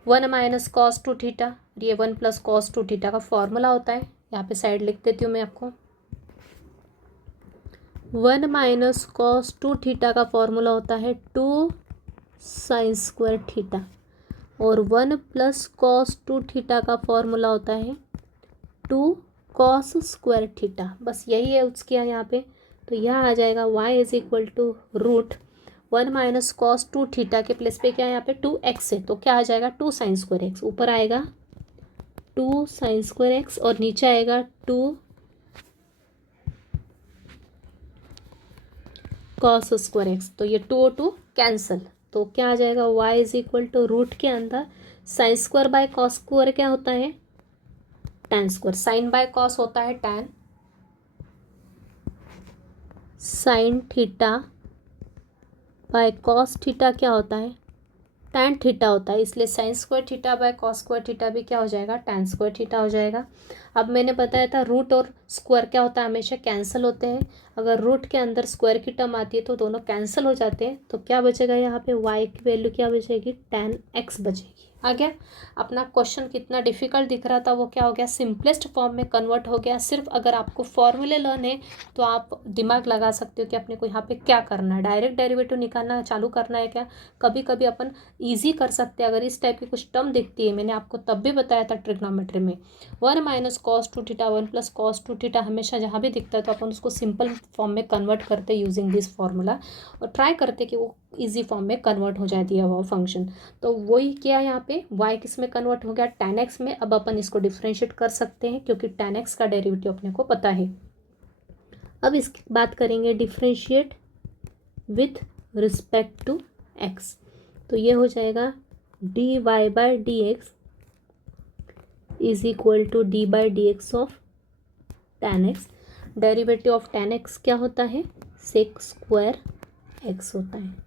1 माइनस कॉस 2 थीटा, ये 1 प्लस कॉस 2 थीटा का फॉर्मूला होता है। यहाँ पे साइड लिख देती हूँ मैं आपको। 1 माइनस कॉस 2 थीटा का फॉर्मूला होता है 2 साइन स्क्वायर थीटा, और 1 प्लस कॉस 2 थीटा का फॉर्मूला होता है 2 कॉस स्क्वायर थीटा। बस यही है उसके यहाँ पे। तो यह आ जाएगा y is equal to root 1 minus cos 2 theta के प्लेस पे क्या है यहाँ पे 2x है, तो क्या आ जाएगा 2 साइन स्क्वायर एक्स। ऊपर आएगा 2 साइन स्क्वायर एक्स और नीचे आएगा 2 कॉस स्क्वायर एक्स। तो ये 2 और 2 कैंसल, तो क्या आ जाएगा y is equal to root के अंदर sine square by cos square क्या होता है tan square, sine by cos होता है tan, sine theta by cos theta क्या होता है टैन थीटा होता है, इसलिए sine square theta by cos square theta भी क्या हो जाएगा टैन स्क्वायर थीटा हो जाएगा। अब मैंने बताया था रूट और स्क्वायर क्या होता है हमेशा कैंसिल होते हैं, अगर रूट के अंदर स्क्वायर की टर्म आती है तो दोनों कैंसिल हो जाते हैं, तो क्या बचेगा यहाँ पे y की वैल्यू क्या बचेगी टैन x बचेगी। आ गया अपना क्वेश्चन, कितना डिफिकल्ट दिख रहा था वो क्या हो गया सिंपलेस्ट फॉर्म में कन्वर्ट हो गया। सिर्फ अगर आपको फॉर्मूले लर्न है तो आप दिमाग लगा सकते हो कि अपने को यहाँ पे क्या करना है, डायरेक्ट डेरिवेटिव निकालना चालू करना है क्या, कभी कभी अपन ईजी कर सकते हैं। अगर इस टाइप की कुछ टर्म दिखती है, मैंने आपको तब भी बताया था ट्रिग्नोमेट्री में 1 minus cos 2 theta 1 plus cos 2 theta हमेशा जहाँ भी दिखता है तो अपन उसको सिंपल फॉर्म में कन्वर्ट करते यूजिंग दिस फॉर्मूला, और ट्राई करते कि वो इजी फॉर्म में कन्वर्ट हो जाए दिया हुआ फंक्शन। तो वही किया यहाँ पे y किस में कन्वर्ट हो गया tan x में। अब अपन इसको डिफ्रेंशिएट कर सकते हैं क्योंकि tan x का डेरिवेटिव अपने को पता है। अब इसकी बात करेंगे differentiate with respect to x, तो ये हो जाएगा dy by d x is equal to d by D x of tan x। Derivative of tan x क्या होता है सेक स्क्वायर x होता है।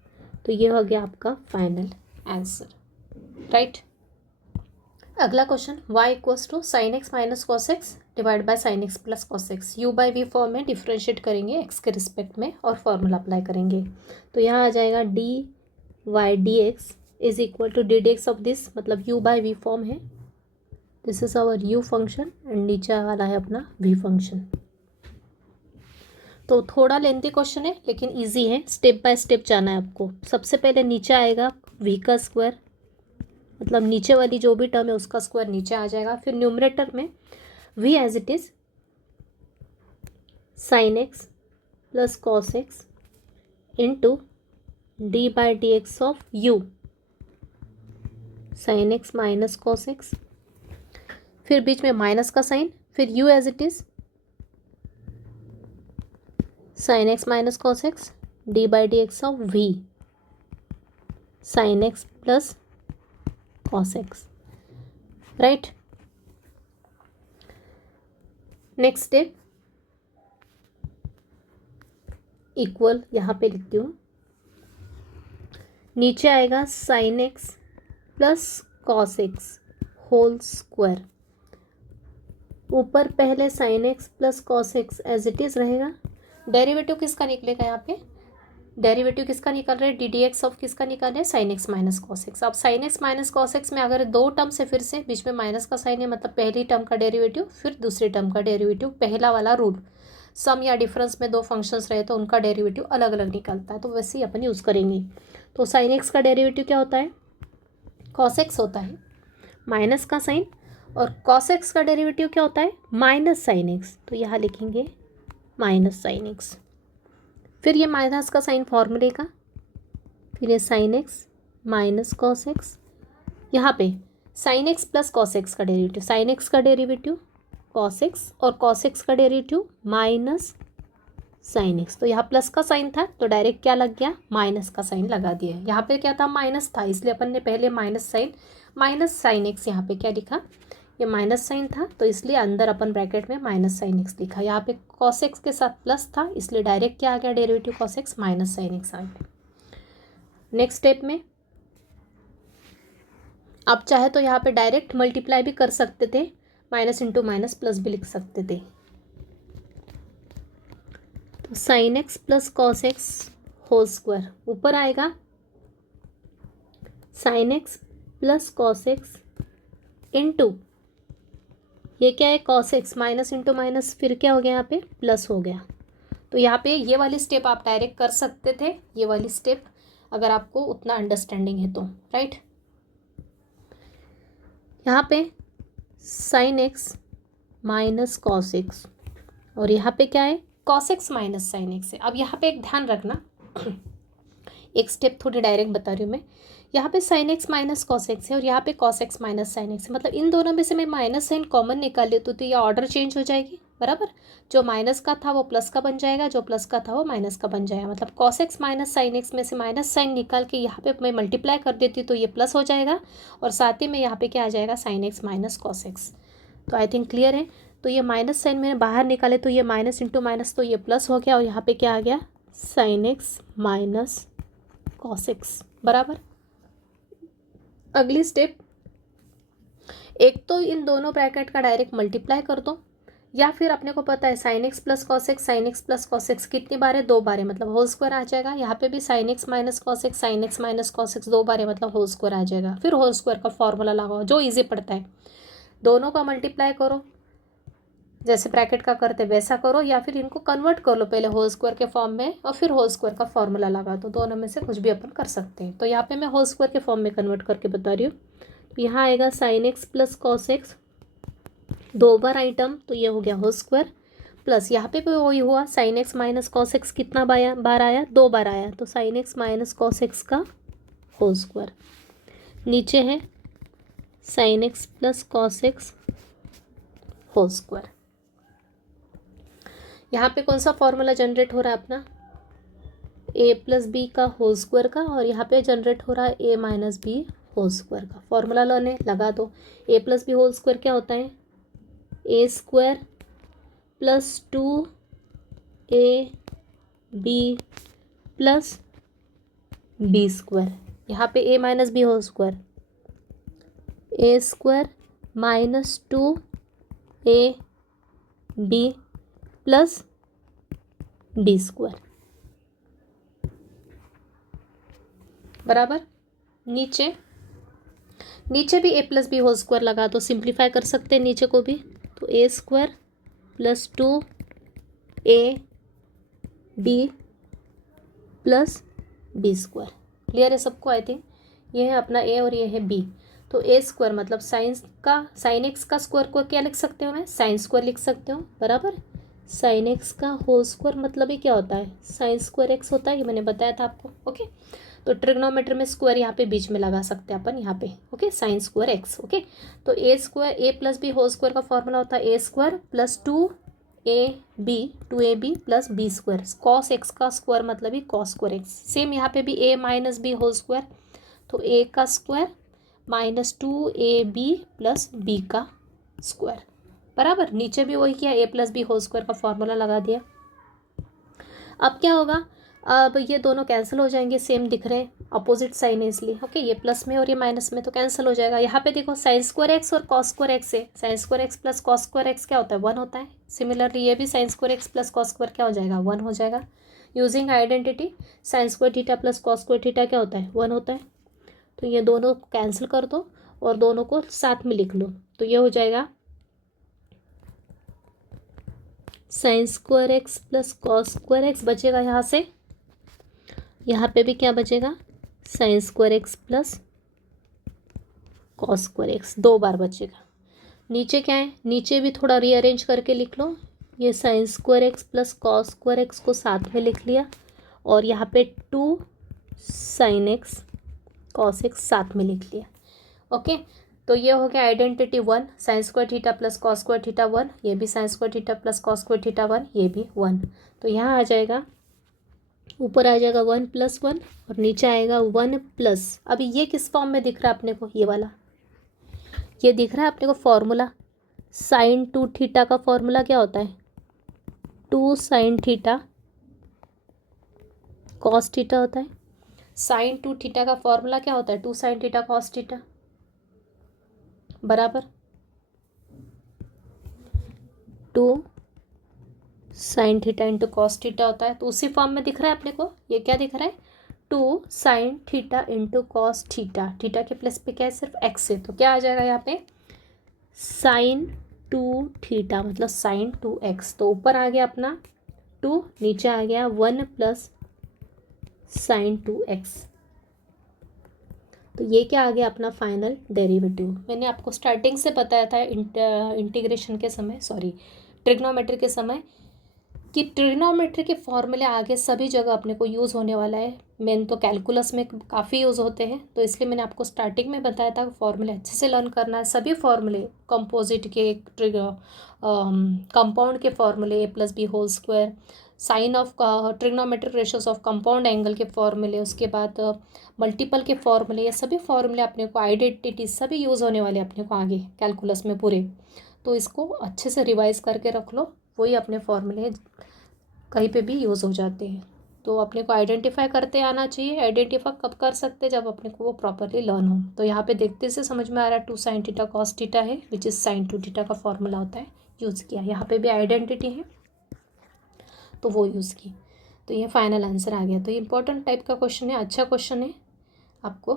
तो ये हो गया आपका फाइनल आंसर, राइट। अगला question y equals to sine x minus cos x divide by sine x plus cos x, u by v form में डिफ्रेंशिएट करेंगे x के रिस्पेक्ट में और फॉर्मूला अप्लाई करेंगे। तो यहाँ आ जाएगा d y d x is equal to d d x of this, मतलब u बाई वी फॉर्म है, this is our u function and नीचे वाला है अपना v फंक्शन। तो थोड़ा लेंथी क्वेश्चन है लेकिन इजी है, स्टेप बाय स्टेप जाना है आपको। सबसे पहले नीचे आएगा v का स्क्वायर, मतलब नीचे वाली जो भी टर्म है उसका स्क्वायर नीचे आ जाएगा। फिर न्यूमरेटर में v as it is sine x plus cos x into d by D x of u sine x minus cos x, फिर बीच में माइनस का साइन, फिर u as it is sine x minus cos x d by D x of v sine x plus cos x, right. Next step equal यहाँ पे लिखती हूँ, नीचे आएगा sine x plus cos x whole square, ऊपर पहले sign x plus cos x as it is रहेगा। Derivative किसका निकलेगा यहाँ पे, डेरिवेटिव किसका निकल रहा है डी डी एक्स ऑफ किसका निकल रहा है sine x minus cos x. अब sine x minus cos x में अगर दो टर्म से फिर से बीच में माइनस का साइन है, मतलब पहली टर्म का डेरिवेटिव फिर दूसरी टर्म का डेरिवेटिव, पहला वाला रूल सम या डिफरेंस में दो फंक्शंस रहे तो उनका डेरिवेटिव अलग अलग निकलता है, तो वैसे ही अपन यूज़ करेंगे। तो साइन एक्स का डेरिवेटिव क्या होता है कॉस एक्स होता है, माइनस का साइन और cos x का डेरिवेटिव क्या होता है, माइनस साइन एक्स, तो यहाँ लिखेंगे माइनस साइन एक्स। फिर ये माइनस का साइन फॉर्मूले का, फिर ये sine x minus cos x, यहाँ पे sign x plus cos x का डेरिवेटिव, साइन एक्स का डेरिवेटिव कॉस एक्स और कॉस एक्स का डेरिवेटिव माइनस साइन एक्स। तो यहाँ प्लस का साइन था तो डायरेक्ट क्या लग गया, माइनस का साइन लगा दिया। यहाँ पे क्या था, माइनस था, इसलिए अपन ने पहले माइनस साइन एक्स यहाँ पे क्या लिखा, ये माइनस साइन था तो इसलिए अंदर अपन ब्रैकेट में माइनस साइन एक्स लिखा। यहाँ पे कॉस एक्स के साथ प्लस था इसलिए डायरेक्ट क्या आ गया, derivative cos x minus sine x आ गया। नेक्स्ट स्टेप में आप चाहे तो यहाँ पे डायरेक्ट मल्टीप्लाई भी कर सकते थे, माइनस इंटू माइनस प्लस भी लिख सकते थे। तो sine x plus cos x whole square ऊपर आएगा, sine x plus cos x into ये क्या है, cos x minus into minus, फिर क्या हो गया यहाँ पे प्लस हो गया। तो यहाँ पे ये वाली स्टेप आप डायरेक्ट कर सकते थे, ये वाली स्टेप अगर आपको उतना अंडरस्टैंडिंग है तो, राइट। यहाँ पे sign x minus cos x और यहाँ पे क्या है, cos x minus sine x है। अब यहाँ पे एक ध्यान रखना, एक स्टेप थोड़ी डायरेक्ट बता रही हूँ मैं। यहाँ पे sign x minus cos x है और यहाँ पे cos x minus sine x है, मतलब इन दोनों में से मैं माइनस साइन कॉमन निकाल लेती तो ये ऑर्डर चेंज हो जाएगी, बराबर। जो माइनस का था वो प्लस का बन जाएगा, जो प्लस का था वो माइनस का बन जाएगा। मतलब cos x minus sine x में से माइनस साइन निकाल के यहाँ पे मैं मल्टीप्लाई कर देती तो ये प्लस हो जाएगा और साथ ही में यहाँ पे क्या आ जाएगा, sign x minus cos x. तो आई थिंक क्लियर है। तो ये माइनस साइन मैंने बाहर निकाले तो ये माइनस इंटू माइनस तो ये प्लस हो गया और यहाँ पे क्या आ गया, sign x minus cos x, बराबर। अगली स्टेप, एक तो इन दोनों ब्रैकेट का डायरेक्ट मल्टीप्लाई कर दो, या फिर अपने को पता है sine x plus cos x, sine x plus cos x कितनी बार है, 2 बार है, मतलब होल स्क्वायर आ जाएगा। यहाँ पे भी sign x minus cos x, sine x minus cos x 2 बार है, मतलब होल स्क्वायर आ जाएगा। फिर होल स्क्वायर का फॉर्मूला लगाओ, जो ईजी पड़ता है, दोनों का मल्टीप्लाई करो, जैसे ब्रैकेट का करते वैसा करो, या फिर इनको कन्वर्ट कर लो पहले होल स्क्वायर के फॉर्म में और फिर होल स्क्वायर का फॉर्मूला लगा दो। दोनों में से कुछ भी अपन कर सकते हैं। तो यहाँ पे मैं होल स्क्वायर के फॉर्म में कन्वर्ट करके बता रही हूँ। तो यहाँ आएगा sine x plus cos x, 2 बार आइटम तो ये हो गया होल स्क्वायर, प्लस यहाँ पे भी वही हुआ, sine x minus cos x कितना बार आया, 2 बार आया, तो sine x minus cos x का होल स्क्वायर। नीचे है sine x plus cos x whole square. यहाँ पे कौन सा फॉर्मूला जनरेट हो रहा है अपना, a प्लस बी का होल स्क्वायर का, और यहाँ पे जनरेट हो रहा है a minus b whole square का। फॉर्मूला लगा दो, a plus b whole square क्या होता है, a square plus 2ab plus b square. यहाँ पे a minus b whole square, a square minus 2ab plus b square, बराबर। नीचे भी a plus b whole square लगा तो सिंप्लीफाई कर सकते हैं नीचे को भी, तो a square plus 2ab plus b square. Clear है सबको, आई थिंक। ये है अपना a और ये है b। तो a स्क्वायर मतलब साइन एक्स का स्क्वायर को क्या लिख सकते हो, मैं साइन स्क्वायर लिख सकते हो, बराबर। साइन एक्स का होल स्क्वायर मतलब ही क्या होता है, साइन स्क्वायर एक्स होता है, ये मैंने बताया था आपको, ओके। तो ट्रिग्नोमेट्री में स्क्वायर यहाँ पे बीच में लगा सकते हैं अपन, यहाँ पे okay, sine square x, okay. तो a square, a plus b whole square का फॉर्मूला होता है a square plus 2ab plus b square. Cos x का स्क्वायर मतलब ही कॉस स्क्वायर एक्स। सेम यहाँ पे भी a minus b whole square, तो a का square minus 2ab plus b का स्क्वायर, बराबर। नीचे भी वही किया, a plus b whole square का फॉर्मूला लगा दिया। अब क्या होगा, अब ये दोनों कैंसिल हो जाएंगे, सेम दिख रहे हैं, अपोजिट साइन है इसलिए, ओके। ये प्लस में और ये माइनस में तो कैंसिल हो जाएगा। यहाँ पे देखो साइन स्क्वायर एक्स और कॉस स्क्वायर एक्स है, sine square x plus cos square x क्या होता है, 1 होता है। सिमिलरली ये भी sign square x plus cos square क्या हो जाएगा, 1 हो जाएगा। Using identity sine square theta plus cos square theta क्या होता है, 1 होता है। तो ये दोनों कैंसिल कर दो और दोनों को साथ में लिख लो, तो ये हो जाएगा sign square x plus cos square x बचेगा यहाँ से, यहाँ पे भी क्या बचेगा, sign square x plus cos square x 2 बार बचेगा। नीचे क्या है, नीचे भी थोड़ा रीअरेंज करके लिख लो। ये sign square x plus cos square x को साथ में लिख लिया, और यहाँ पे 2 साइन एक्स कॉस एक्स साथ में लिख लिया। ओके, तो ये हो गया identity 1, sign square theta plus cos square theta 1, ये भी sign square theta plus cos square theta 1, ये भी 1। तो यहाँ आ जाएगा, ऊपर आ जाएगा 1 + 1 और नीचे आएगा 1 प्लस, अभी ये किस फॉर्म में दिख रहा है अपने को, ये वाला ये दिख रहा है अपने को फॉर्मूला। साइन 2 थीटा का फॉर्मूला क्या होता है, 2 साइन थीटा कॉस थीटा होता है। साइन 2 थीटा का फॉर्मूला क्या होता है, 2 साइन थीटा कॉस थीटा बराबर 2 sine theta into cos theta होता है। तो उसी फॉर्म में दिख रहा है अपने को, ये क्या दिख रहा है, 2 sine theta into cos theta, theta के प्लस पे क्या है, सिर्फ एक्स है, तो क्या आ जाएगा यहाँ पे साइन 2 थीटा मतलब साइन 2x। तो ऊपर आ गया अपना 2, नीचे आ गया 1 प्लस साइन 2x। तो ये क्या आ गया अपना फाइनल डेरिवेटिव। मैंने आपको स्टार्टिंग से बताया था इंटीग्रेशन के समय, सॉरी ट्रिग्नोमेट्री के समय, कि ट्रिग्नोमेट्री के फॉर्मूले आगे सभी जगह अपने को यूज़ होने वाला है। मेन तो कैलकुलस में काफ़ी यूज़ होते हैं, तो इसलिए मैंने आपको स्टार्टिंग में बताया था फॉर्मूले अच्छे से लर्न करना है। सभी फॉर्मूले, कंपोजिट के, कंपाउंड के फॉर्मूले, a+b², sine of trigonometric ratios of compound angle के फॉर्मूले, उसके बाद मल्टीपल के फॉर्मूले, ये सभी फॉर्मूले अपने को, आइडेंटिटी सभी यूज़ होने वाले अपने को आगे कैलकुलस में पूरे। तो इसको अच्छे से रिवाइज करके रख लो, वही अपने फॉर्मूले कहीं पे भी यूज़ हो जाते हैं। तो अपने को आइडेंटिफाई करते आना चाहिए। आइडेंटिफाई कब कर सकते हैं, जब अपने को वो प्रॉपरली लर्न हो। तो यहाँ पे देखते से समझ में आ रहा है 2 साइन थीटा कॉस थीटा है, विच इज़ साइन 2 थीटा का फॉर्मूला होता है, यूज़ किया। यहाँ पे भी आइडेंटिटी है तो वो यूज़ की। तो ये फाइनल आंसर आ गया। तो ये इंपॉर्टेंट टाइप का क्वेश्चन है, अच्छा क्वेश्चन है। आपको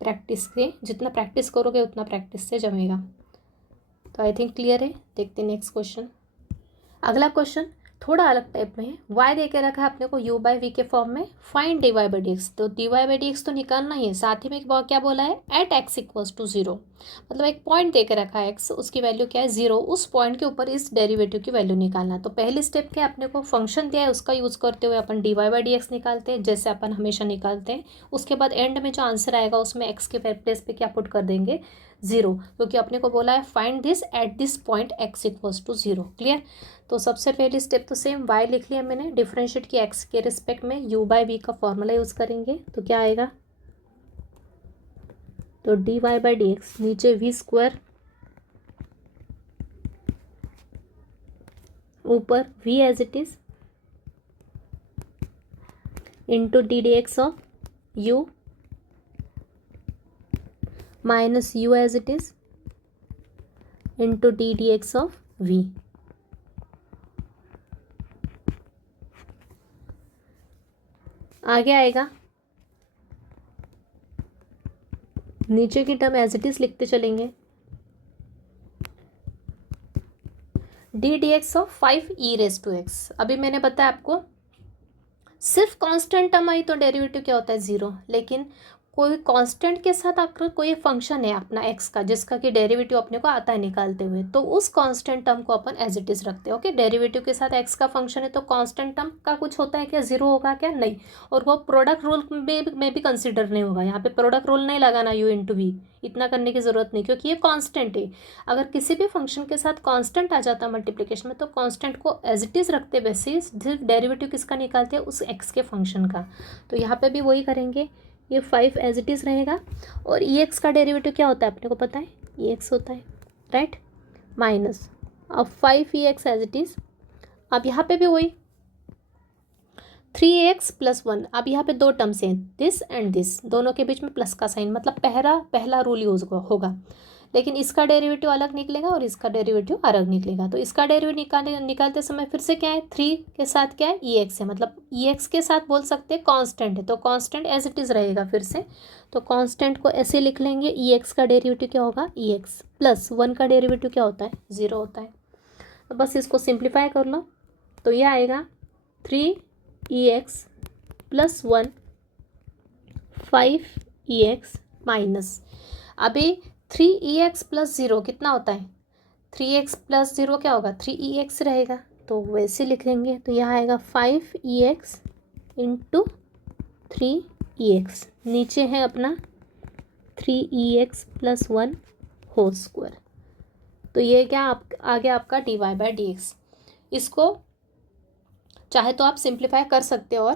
प्रैक्टिस से, जितना प्रैक्टिस करोगे उतना प्रैक्टिस से जमेगा। तो आई थिंक क्लियर है। देखते हैं नेक्स्ट क्वेश्चन। अगला क्वेश्चन थोड़ा अलग टाइप में है। y दे के रखा है अपने को u/v के फॉर्म में, फाइंड dy/dx। तो dy/dx तो निकालना ही है, साथ ही में क्या बोला है, एट x = 0, मतलब एक पॉइंट दे के रखा है x, उसकी वैल्यू क्या है 0, उस पॉइंट के ऊपर इस डेरिवेटिव की वैल्यू निकालना। तो पहली स्टेप क्या अपने को, फंक्शन दिया है उसका यूज़ करते हुए अपन dy/dx निकालते हैं, जैसे अपन हमेशा निकालते हैं। उसके बाद एंड में जो आंसर आएगा उसमें x के प्लेस पे क्या पुट कर देंगे, 0, क्योंकि अपने को बोला है find this at this point x = 0। Clear. तो सबसे पहली स्टेप तो सेम y लिख लिया मैंने, डिफरेंशिएट किया x के रिस्पेक्ट में, u/v का फॉर्मूला यूज़ करेंगे। तो क्या आएगा, तो dy/dx, नीचे v², ऊपर v as it is, into ddx of u minus u as it is, into ddx of v। आगे आएगा, नीचे की टर्म एज इट इज लिखते चलेंगे, ddx ऑफ 5e⁻x। अभी मैंने बताया आपको, सिर्फ कांस्टेंट टर्म आई तो डेरिवेटिव क्या होता है 0, लेकिन कोई कांस्टेंट के साथ आपका कोई फंक्शन है अपना x का, जिसका कि डेरिवेटिव अपने को आता है निकालते हुए, तो उस कांस्टेंट टर्म को अपन एज इट इज रखते हैं। ओके, डेरिवेटिव के साथ x का फंक्शन है तो कांस्टेंट टर्म का कुछ होता है क्या, 0 होगा क्या, नहीं। और वो प्रोडक्ट रूल में भी कंसिडर नहीं होगा, यहाँ पे प्रोडक्ट रूल नहीं लगाना u/v, इतना करने की जरूरत नहीं, क्योंकि ये कांस्टेंट है। अगर किसी भी फंक्शन के साथ कांस्टेंट आ जाता है मल्टीप्लिकेशन में, तो कांस्टेंट को एज इट इज रखते वैसे सिर्फ डेरिवेटिव किसका निकालते हैं, उस x के फंक्शन का। तो यहाँ पे भी वही करेंगे, ये 5 एज इट इज़ रहेगा। और ex का डेरिवेटिव क्या होता है अपने को पता है, ex होता है, राइट, माइनस अब 5ex एज इट इज़। अब यहाँ पे भी वही 3x + 1। अब यहाँ पे दो टर्म्स हैं, दिस एंड दिस, दोनों के बीच में प्लस का साइन, मतलब पहला रूल यूज होगा। लेकिन इसका डेरिवेटिव अलग निकलेगा और इसका डेरिवेटिव अलग निकलेगा। तो इसका डेरिवेटिव निकालते समय फिर से क्या है, 3 के साथ क्या है, ex है, मतलब ex के साथ बोल सकते हैं कांस्टेंट है, तो कांस्टेंट एज इट इज़ रहेगा फिर से। तो कांस्टेंट को ऐसे लिख लेंगे, ex का डेरिवेटिव क्या होगा, ex प्लस 1 का डेरिवेटिव क्या होता है, 0 होता है। तो बस इसको सिंप्लीफाई कर लो, तो यह आएगा 3ex + 1 5ex माइनस, अभी 3ex + 0 कितना होता है, 3x प्लस 0 क्या होगा, 3EX रहेगा, तो वैसे लिखेंगे। तो यहाँ आएगा 5EX इंटू 3EX, नीचे है अपना 3EX प्लस 1 होल स्क्वायर। तो ये क्या आ गया आपका dy/dx। इसको चाहे तो आप सिंप्लीफाई कर सकते हो,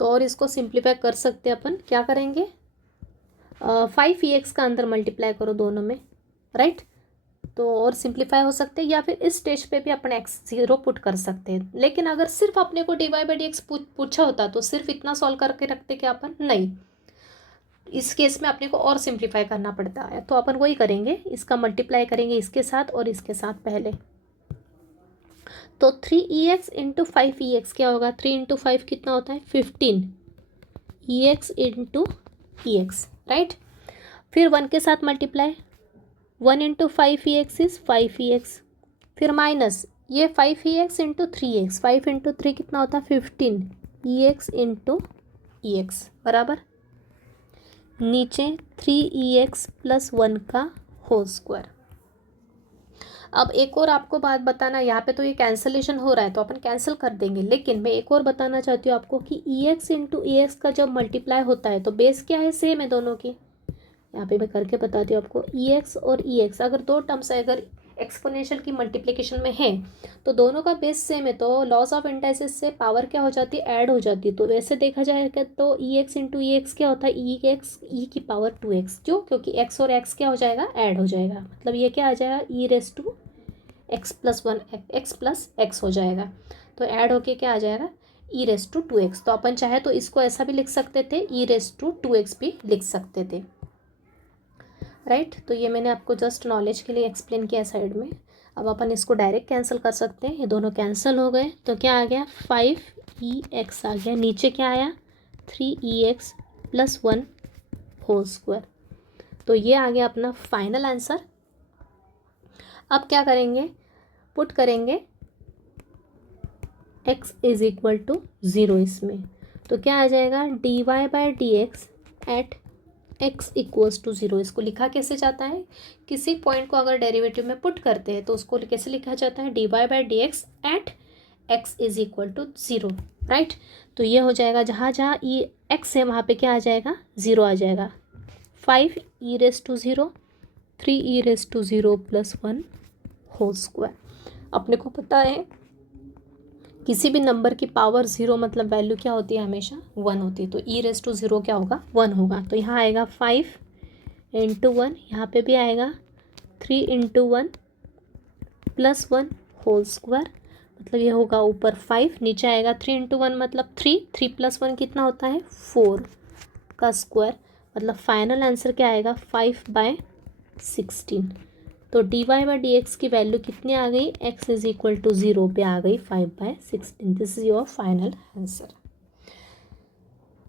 और इसको सिंप्लीफाई कर सकते हैं अपन, क्या करेंगे, 5EX का अंदर मल्टीप्लाई करो दोनों में, राइट। तो और सिंप्लीफाई हो सकते हैं, या फिर इस स्टेज पे भी अपन x0 पुट कर सकते हैं। लेकिन अगर सिर्फ अपने को dy/dx पूछा होता तो सिर्फ इतना सॉल्व करके रखते क्या अपन, नहीं, इस केस में अपने को और सिंप्लीफाई करना पड़ता है। तो अपन वही करेंगे, इसका मल्टीप्लाई करेंगे इसके साथ और इसके साथ पहले। तो 3EX इंटू 5EX क्या होगा, 3 इंटू 5 कितना होता है 15EX इंटू EX, राइट। फिर 1 के साथ multiply, 1 into 5EX is 5EX, फिर माइनस ये 5EX इंटू 3EX, 5 इंटू 3 कितना होता है 15EX इंटू EX बराबर, नीचे 3EX प्लस 1 का होल स्क्वायर। अब एक और आपको बात बताना, यहाँ पे तो ये कैंसलेशन हो रहा है तो अपन कैंसिल कर देंगे, लेकिन मैं एक और बताना चाहती हूँ आपको कि EX इंटू EX का जब मल्टीप्लाई होता है तो बेस क्या है, सेम है दोनों की। यहाँ पे मैं करके बताती हूँ आपको, EX और EX अगर दो टर्म्स अगर एक्सपोनेंशियल की मल्टीप्लिकेशन में है तो दोनों का बेस सेम है, तो लॉस ऑफ इंडाइसिस से पावर क्या हो जाती है, ऐड हो जाती है। तो वैसे देखा जाएगा तो EX इंटू EX क्या होता है, EX e की पावर 2x, क्यों, क्योंकि x और x क्या हो जाएगा, ऐड हो जाएगा, मतलब ये क्या आ जाएगा e⁻x plus 1 x plus x हो जाएगा, तो ऐड होके क्या आ जाएगा e⁻2x। तो अपन चाहे तो इसको ऐसा भी लिख सकते थे, e⁻2x भी लिख सकते थे, राइट। तो ये मैंने आपको जस्ट नॉलेज के लिए एक्सप्लेन किया साइड में। अब अपन इसको डायरेक्ट कैंसिल कर सकते हैं, ये दोनों कैंसिल हो गए, तो क्या आ गया 5EX आ गया, नीचे क्या आया 3EX प्लस 1 होल स्क्वायर। तो ये आ गया अपना फाइनल आंसर। अब क्या करेंगे, पुट करेंगे x इज इक्वल टू 0 इसमें, तो क्या आ जाएगा dy/dx at x equals to 0। इसको लिखा कैसे जाता है, किसी पॉइंट को अगर डेरिवेटिव में पुट करते हैं तो उसको कैसे लिखा जाता है, dy/dx at x is equal to 0, right. तो ये हो जाएगा, जहाँ जहाँ ये x है वहाँ पे क्या आ जाएगा 0 आ जाएगा, 5e⁻0 3e⁻0 plus 1 whole square. अपने को पता है किसी भी नंबर की पावर 0 मतलब वैल्यू क्या होती है, हमेशा 1 होती है, तो e⁻0 क्या होगा 1 होगा। तो यहाँ आएगा 5 इंटू 1, यहाँ पे भी आएगा 3 इंटू 1 प्लस 1 होल स्क्वायर, मतलब ये होगा ऊपर 5, नीचे आएगा 3 इंटू 1 मतलब 3 प्लस 1 कितना होता है 4 का स्क्वायर, मतलब फाइनल आंसर क्या आएगा 5/16। तो dy/dx की वैल्यू कितनी आ गई, x इज इक्वल टू 0 पे आ गई 5/16। This is your final answer.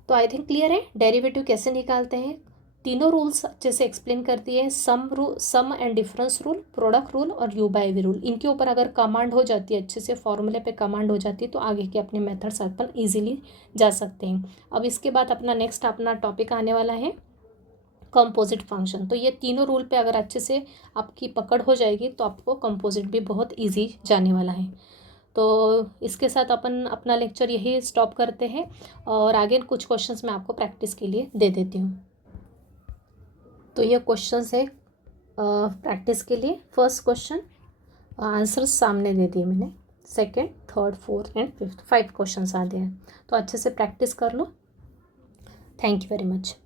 तो आई थिंक क्लियर है डेरिवेटिव कैसे निकालते हैं। तीनों रूल्स अच्छे से एक्सप्लेन कर दिए हैं, sum and difference rule, product rule और u/v रूल। इनके ऊपर अगर कमांड हो जाती है अच्छे से, फॉर्मूले पे कमांड हो जाती है तो आगे के अपने मेथड्स अपन ईजिली जा सकते हैं। अब इसके बाद अपना नेक्स्ट अपना टॉपिक आने वाला है कंपोजिट फंक्शन। तो ये तीनों रूल पे अगर अच्छे से आपकी पकड़ हो जाएगी तो आपको कंपोजिट भी बहुत इजी जाने वाला है। तो इसके साथ अपन अपना लेक्चर यही स्टॉप करते हैं और आगे कुछ क्वेश्चंस मैं आपको प्रैक्टिस के लिए दे देती हूँ। तो ये क्वेश्चंस है प्रैक्टिस के लिए। फर्स्ट क्वेश्चन आंसर सामने दे दिए मैंने, second, third, fourth and fifth 5 questions आ दिए हैं, तो अच्छे से प्रैक्टिस कर लो। Thank you very much.